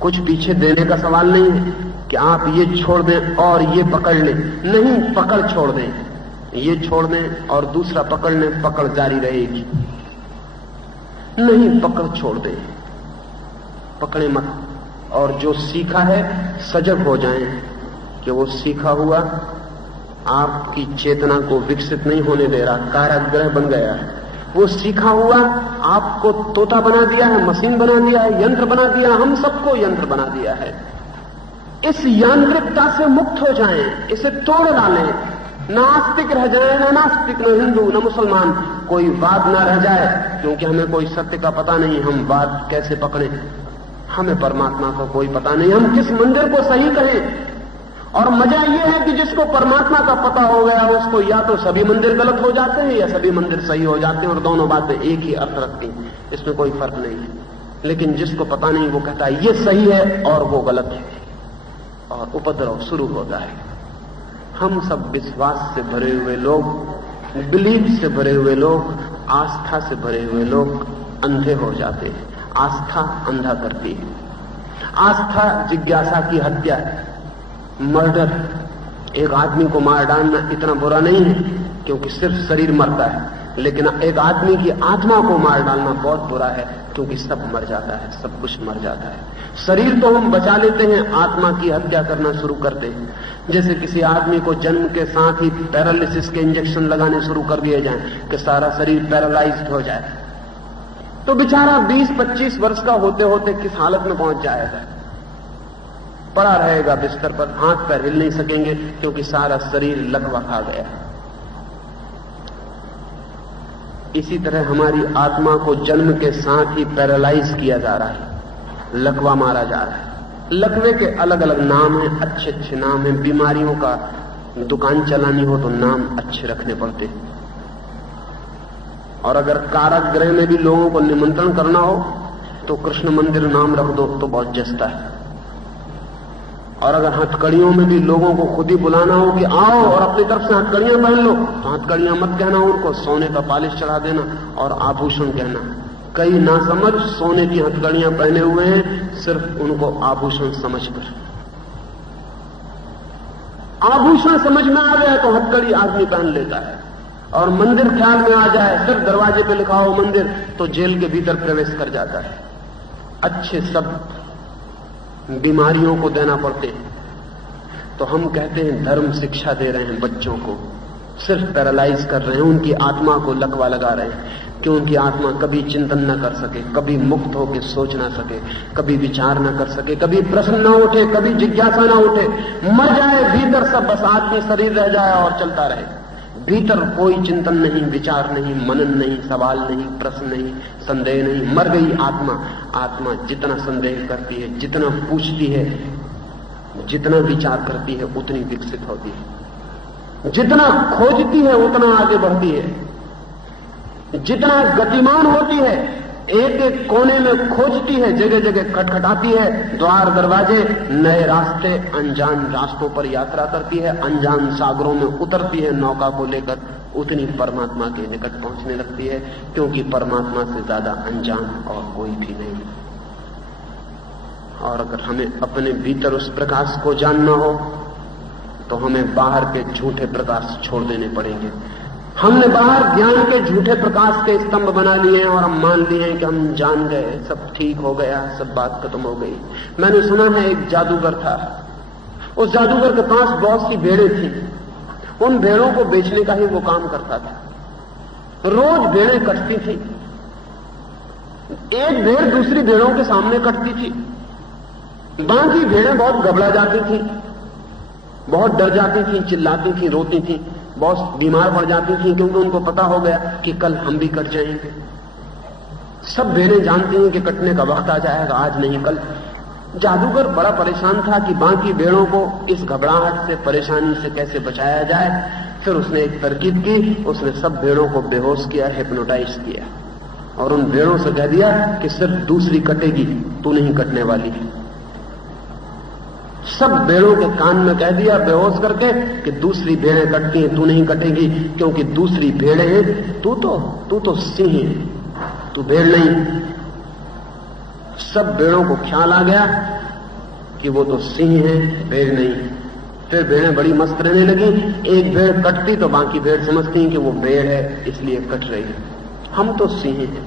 कुछ पीछे देने का सवाल नहीं है कि आप ये छोड़ दें और ये पकड़ लें, नहीं, पकड़ छोड़ दें, ये छोड़ दें और दूसरा पकड़ लें, पकड़ जारी रहेगी। नहीं, पकड़ छोड़ दें, पकड़े मत। और जो सीखा है सजग हो जाएं कि वो सीखा हुआ आपकी चेतना को विकसित नहीं होने दे रहा, कारागृह बन गया है। वो सीखा हुआ आपको तोता बना दिया है, मशीन बना दिया है, यंत्र बना दिया, हम सबको यंत्र बना दिया है। इस यांत्रिकता से मुक्त हो जाएं, इसे तोड़ डालें, न आस्तिक रह जाए, न नास्तिक, न हिंदू, न मुसलमान, कोई वाद न रह जाए, क्योंकि हमें कोई सत्य का पता नहीं, हम वाद कैसे पकड़े, हमें परमात्मा का कोई पता नहीं, हम किस मंदिर को सही कहें। और मजा यह है कि जिसको परमात्मा का पता हो गया उसको या तो सभी मंदिर गलत हो जाते हैं या सभी मंदिर सही हो जाते हैं, और दोनों बातें एक ही अर्थ रखती हैं, इसमें कोई फर्क नहीं है। लेकिन जिसको पता नहीं वो कहता है ये सही है और वो गलत है, और उपद्रव शुरू होता है। हम सब विश्वास से भरे हुए लोग, बिलीफ से भरे हुए लोग, आस्था से भरे हुए लोग अंधे हो जाते हैं। आस्था अंधा करती है। आस्था जिज्ञासा की हत्या है, मर्डर। एक आदमी को मार डालना इतना बुरा नहीं है क्योंकि सिर्फ शरीर मरता है, लेकिन एक आदमी की आत्मा को मार डालना बहुत बुरा है क्योंकि सब मर जाता है, सब कुछ मर जाता है। शरीर तो हम बचा लेते हैं, आत्मा की हत्या करना शुरू करते हैं। जैसे किसी आदमी को जन्म के साथ ही पैरालिसिस के इंजेक्शन लगाने शुरू कर दिए जाएं कि सारा शरीर पैरालाइज्ड हो जाए, तो बेचारा 20-25 वर्ष का होते होते किस हालत में पहुंच जाएगा। पड़ा रहेगा बिस्तर पर, हाथ पैर हिल नहीं सकेंगे क्योंकि सारा शरीर लकवा खा गया। इसी तरह हमारी आत्मा को जन्म के साथ ही पैरालाइज किया जा रहा है, लकवा मारा जा रहा है। लकवे के अलग अलग नाम हैं, अच्छे अच्छे नाम हैं। बीमारियों का दुकान चलानी हो तो नाम अच्छे रखने पड़ते हैं। और अगर कारागृह में भी लोगों को निमंत्रण करना हो तो कृष्ण मंदिर नाम रख दो तो बहुत जचता है। और अगर हथकड़ियों में भी लोगों को खुद ही बुलाना हो कि आओ और अपनी तरफ से हथकड़ियां पहन लो, तो हथकड़ियां मत कहना उनको, सोने का पॉलिश चढ़ा देना और आभूषण कहना। कई नासमझ सोने की हथकड़ियां पहने हुए हैं सिर्फ उनको आभूषण समझकर। आभूषण समझ में आ जाए तो हथकड़ी आदमी पहन लेता है, और मंदिर ख्याल में आ जाए, सिर्फ दरवाजे पे लिखा हो मंदिर, तो जेल के भीतर प्रवेश कर जाता है। अच्छे शब्द बीमारियों को देना पड़ते हैं। तो हम कहते हैं धर्म शिक्षा दे रहे हैं बच्चों को, सिर्फ पैरालाइज कर रहे हैं, उनकी आत्मा को लकवा लगा रहे हैं कि उनकी आत्मा कभी चिंतन न कर सके, कभी मुक्त होकर सोच ना सके, कभी विचार न कर सके, कभी प्रश्न न उठे, कभी जिज्ञासा न उठे, मर जाए भीतर सब, बस आत्मी शरीर रह जाए और चलता रहे। भीतर कोई चिंतन नहीं, विचार नहीं, मनन नहीं, सवाल नहीं, प्रश्न नहीं, संदेह नहीं। मर गई आत्मा। आत्मा जितना संदेह करती है, जितना पूछती है, जितना विचार करती है, उतनी विकसित होती है। जितना खोजती है उतना आगे बढ़ती है। जितना गतिमान होती है, एक एक कोने में खोजती है, जगह जगह खटखटाती है, द्वार दरवाजे, नए रास्ते, अनजान रास्तों पर यात्रा करती है, अनजान सागरों में उतरती है नौका को लेकर, उतनी परमात्मा के निकट पहुंचने लगती है, क्योंकि परमात्मा से ज्यादा अनजान और कोई भी नहीं। और अगर हमें अपने भीतर उस प्रकाश को जानना हो तो हमें बाहर के झूठे प्रकाश छोड़ देने पड़ेंगे। हमने बाहर ज्ञान के झूठे प्रकाश के स्तंभ बना लिए हैं और हम मान लिए हैं कि हम जान गए, सब ठीक हो गया, सब बात खत्म हो गई। मैंने सुना है एक जादूगर था, उस जादूगर के पास बहुत सी भेड़ें थी, उन भेड़ों को बेचने का ही वो काम करता था। रोज भेड़ें कटती थी, एक भेड़ दूसरी भेड़ों के सामने कटती थी, बाकी भेड़ें बहुत घबरा जाती थी, बहुत डर जाती थी, चिल्लाती थी, रोती थी, बहुत बीमार पड़ जाती थी, क्योंकि उनको पता हो गया कि कल हम भी कट जाएंगे। सब भेड़ें जानती हैं कि कटने का वक्त आ जाएगा, आज नहीं कल। जादूगर बड़ा परेशान था कि बाकी भेड़ों को इस घबराहट से, परेशानी से कैसे बचाया जाए। फिर उसने एक तरकीब की, उसने सब भेड़ों को बेहोश किया, हिप्नोटाइज किया, और उन भेड़ों से कह दिया कि सिर्फ दूसरी कटेगी, तू नहीं कटने वाली। सब भेड़ों के कान में कह दिया बेहोश करके कि दूसरी भेड़ें कटती हैं, तू नहीं कटेगी, क्योंकि दूसरी भेड़ें हैं, तू तो सिंह है, तू भेड़ नहीं। सब भेड़ों को ख्याल आ गया कि वो तो सिंह है, भेड़ नहीं। फिर भेड़ें बड़ी मस्त रहने लगी। एक भेड़ कटती तो बाकी भेड़ समझती हैं कि वो भेड़ है इसलिए कट रही है, हम तो सिंह हैं,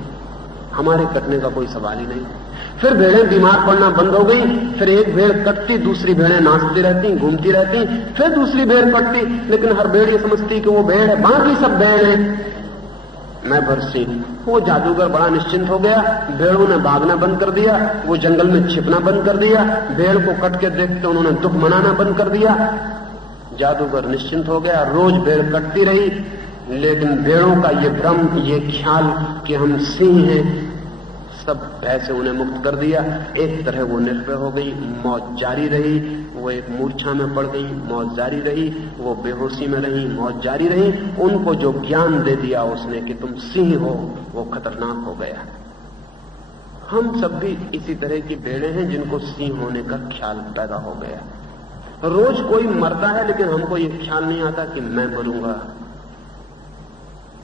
हमारे कटने का कोई सवाल ही नहीं। फिर भेड़ें बीमार पड़ना बंद हो गई। फिर एक भेड़ कटती, दूसरी भेड़ें नाचती रहती, घूमती रहती, फिर दूसरी भेड़ कटती, लेकिन हर भेड़ ये समझती कि वो भेड़ है, बाकी सब भेड़ है, मैं भरसी। वो जादूगर बड़ा निश्चिंत हो गया। भेड़ों ने भागना बंद कर दिया, वो जंगल में छिपना बंद कर दिया, भेड़ को कट के देखते उन्होंने दुख मनाना बंद कर दिया। जादूगर निश्चिंत हो गया। रोज भेड़ कटती रही, लेकिन भेड़ों का ये भ्रम, ये ख्याल कि हम सिंह हैं, सब भय से उन्हें मुक्त कर दिया। एक तरह वो निर्भय हो गई, मौत जारी रही। वो एक मूर्छा में पड़ गई, मौत जारी रही। वो बेहोशी में रही, मौत जारी रही। उनको जो ज्ञान दे दिया उसने कि तुम सिंह हो, वो खतरनाक हो गया। हम सब भी इसी तरह की भेड़ें हैं जिनको सिंह होने का ख्याल पैदा हो गया। रोज कोई मरता है, लेकिन हमको ये ख्याल नहीं आता कि मैं मरूंगा।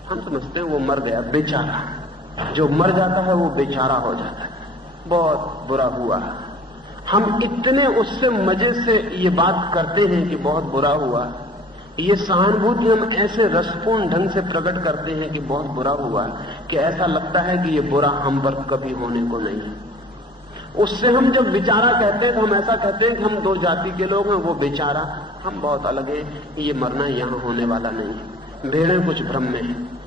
हम समझते हैं वो मर गया, बेचारा। जो मर जाता है वो बेचारा हो जाता है, बहुत बुरा हुआ। हम इतने उससे मजे से ये बात करते हैं कि बहुत बुरा हुआ। ये सहानुभूति हम ऐसे रसपूर्ण ढंग से प्रकट करते हैं कि बहुत बुरा हुआ, कि ऐसा लगता है कि ये बुरा हम पर कभी होने को नहीं है। उससे हम जब बेचारा कहते हैं तो हम ऐसा कहते हैं कि हम दो जाति के लोग हैं, वो बेचारा, हम बहुत अलग हैं। ये मरना यहां होने वाला नहीं है। भेड़ें कुछ भ्रम में है,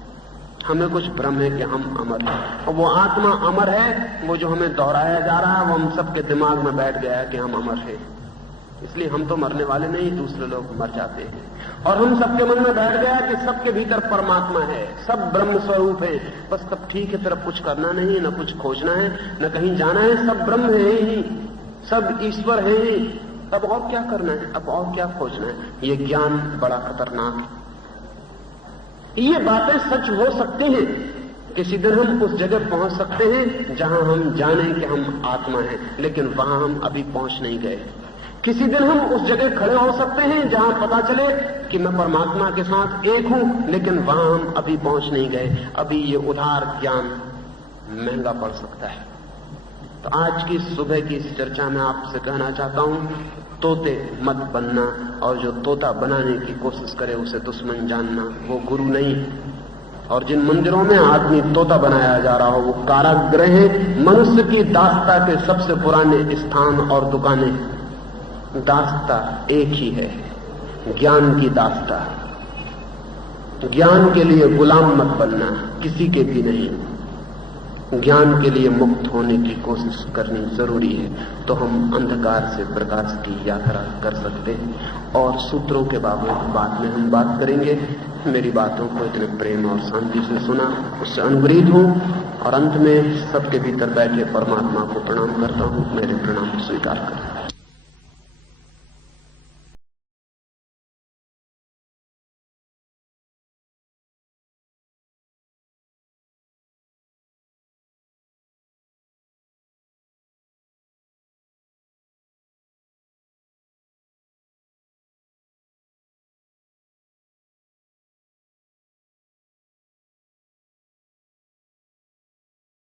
हमें कुछ भ्रम है कि हम अमर हैं, और वो आत्मा अमर है। वो जो हमें दोहराया जा रहा है वो हम सबके दिमाग में बैठ गया है कि हम अमर हैं। इसलिए हम तो मरने वाले नहीं, दूसरे लोग मर जाते हैं। और हम सबके मन में बैठ गया कि सबके भीतर परमात्मा है, सब ब्रह्म स्वरूप है। बस तब ठीक है, तरफ कुछ करना नहीं, न कुछ खोजना है, न कहीं जाना है। सब ब्रह्म है ही, सब ईश्वर है ही। तब और क्या करना है, अब और क्या खोजना है? ये ज्ञान बड़ा खतरनाक है। ये बातें सच हो सकती हैं। किसी दिन हम उस जगह पहुंच सकते हैं जहां हम जानें कि हम आत्मा हैं, लेकिन वहां हम अभी पहुंच नहीं गए। किसी दिन हम उस जगह खड़े हो सकते हैं जहां पता चले कि मैं परमात्मा के साथ एक हूं, लेकिन वहां हम अभी पहुंच नहीं गए। अभी ये उधार ज्ञान महंगा पड़ सकता है। तो आज की सुबह की इस चर्चा में आपसे कहना चाहता हूं, तोते मत बनना, और जो तोता बनाने की कोशिश करे उसे दुश्मन जानना, वो गुरु नहीं। और जिन मंदिरों में आदमी तोता बनाया जा रहा हो वो कारागृह है। मनुष्य की दास्ता के सबसे पुराने स्थान और दुकानें, दास्ता एक ही है, ज्ञान की दास्ता। ज्ञान के लिए गुलाम मत बनना, किसी के भी नहीं। ज्ञान के लिए मुक्त होने की कोशिश करनी जरूरी है, तो हम अंधकार से प्रकाश की यात्रा कर सकते हैं। और सूत्रों के बाबत बाद में हम बात करेंगे। मेरी बातों को इतने प्रेम और शांति से सुना, उससे अनुग्रहित हूं। और अंत में सबके भीतर बैठे परमात्मा को प्रणाम करता हूं। मेरे प्रणाम स्वीकार करें।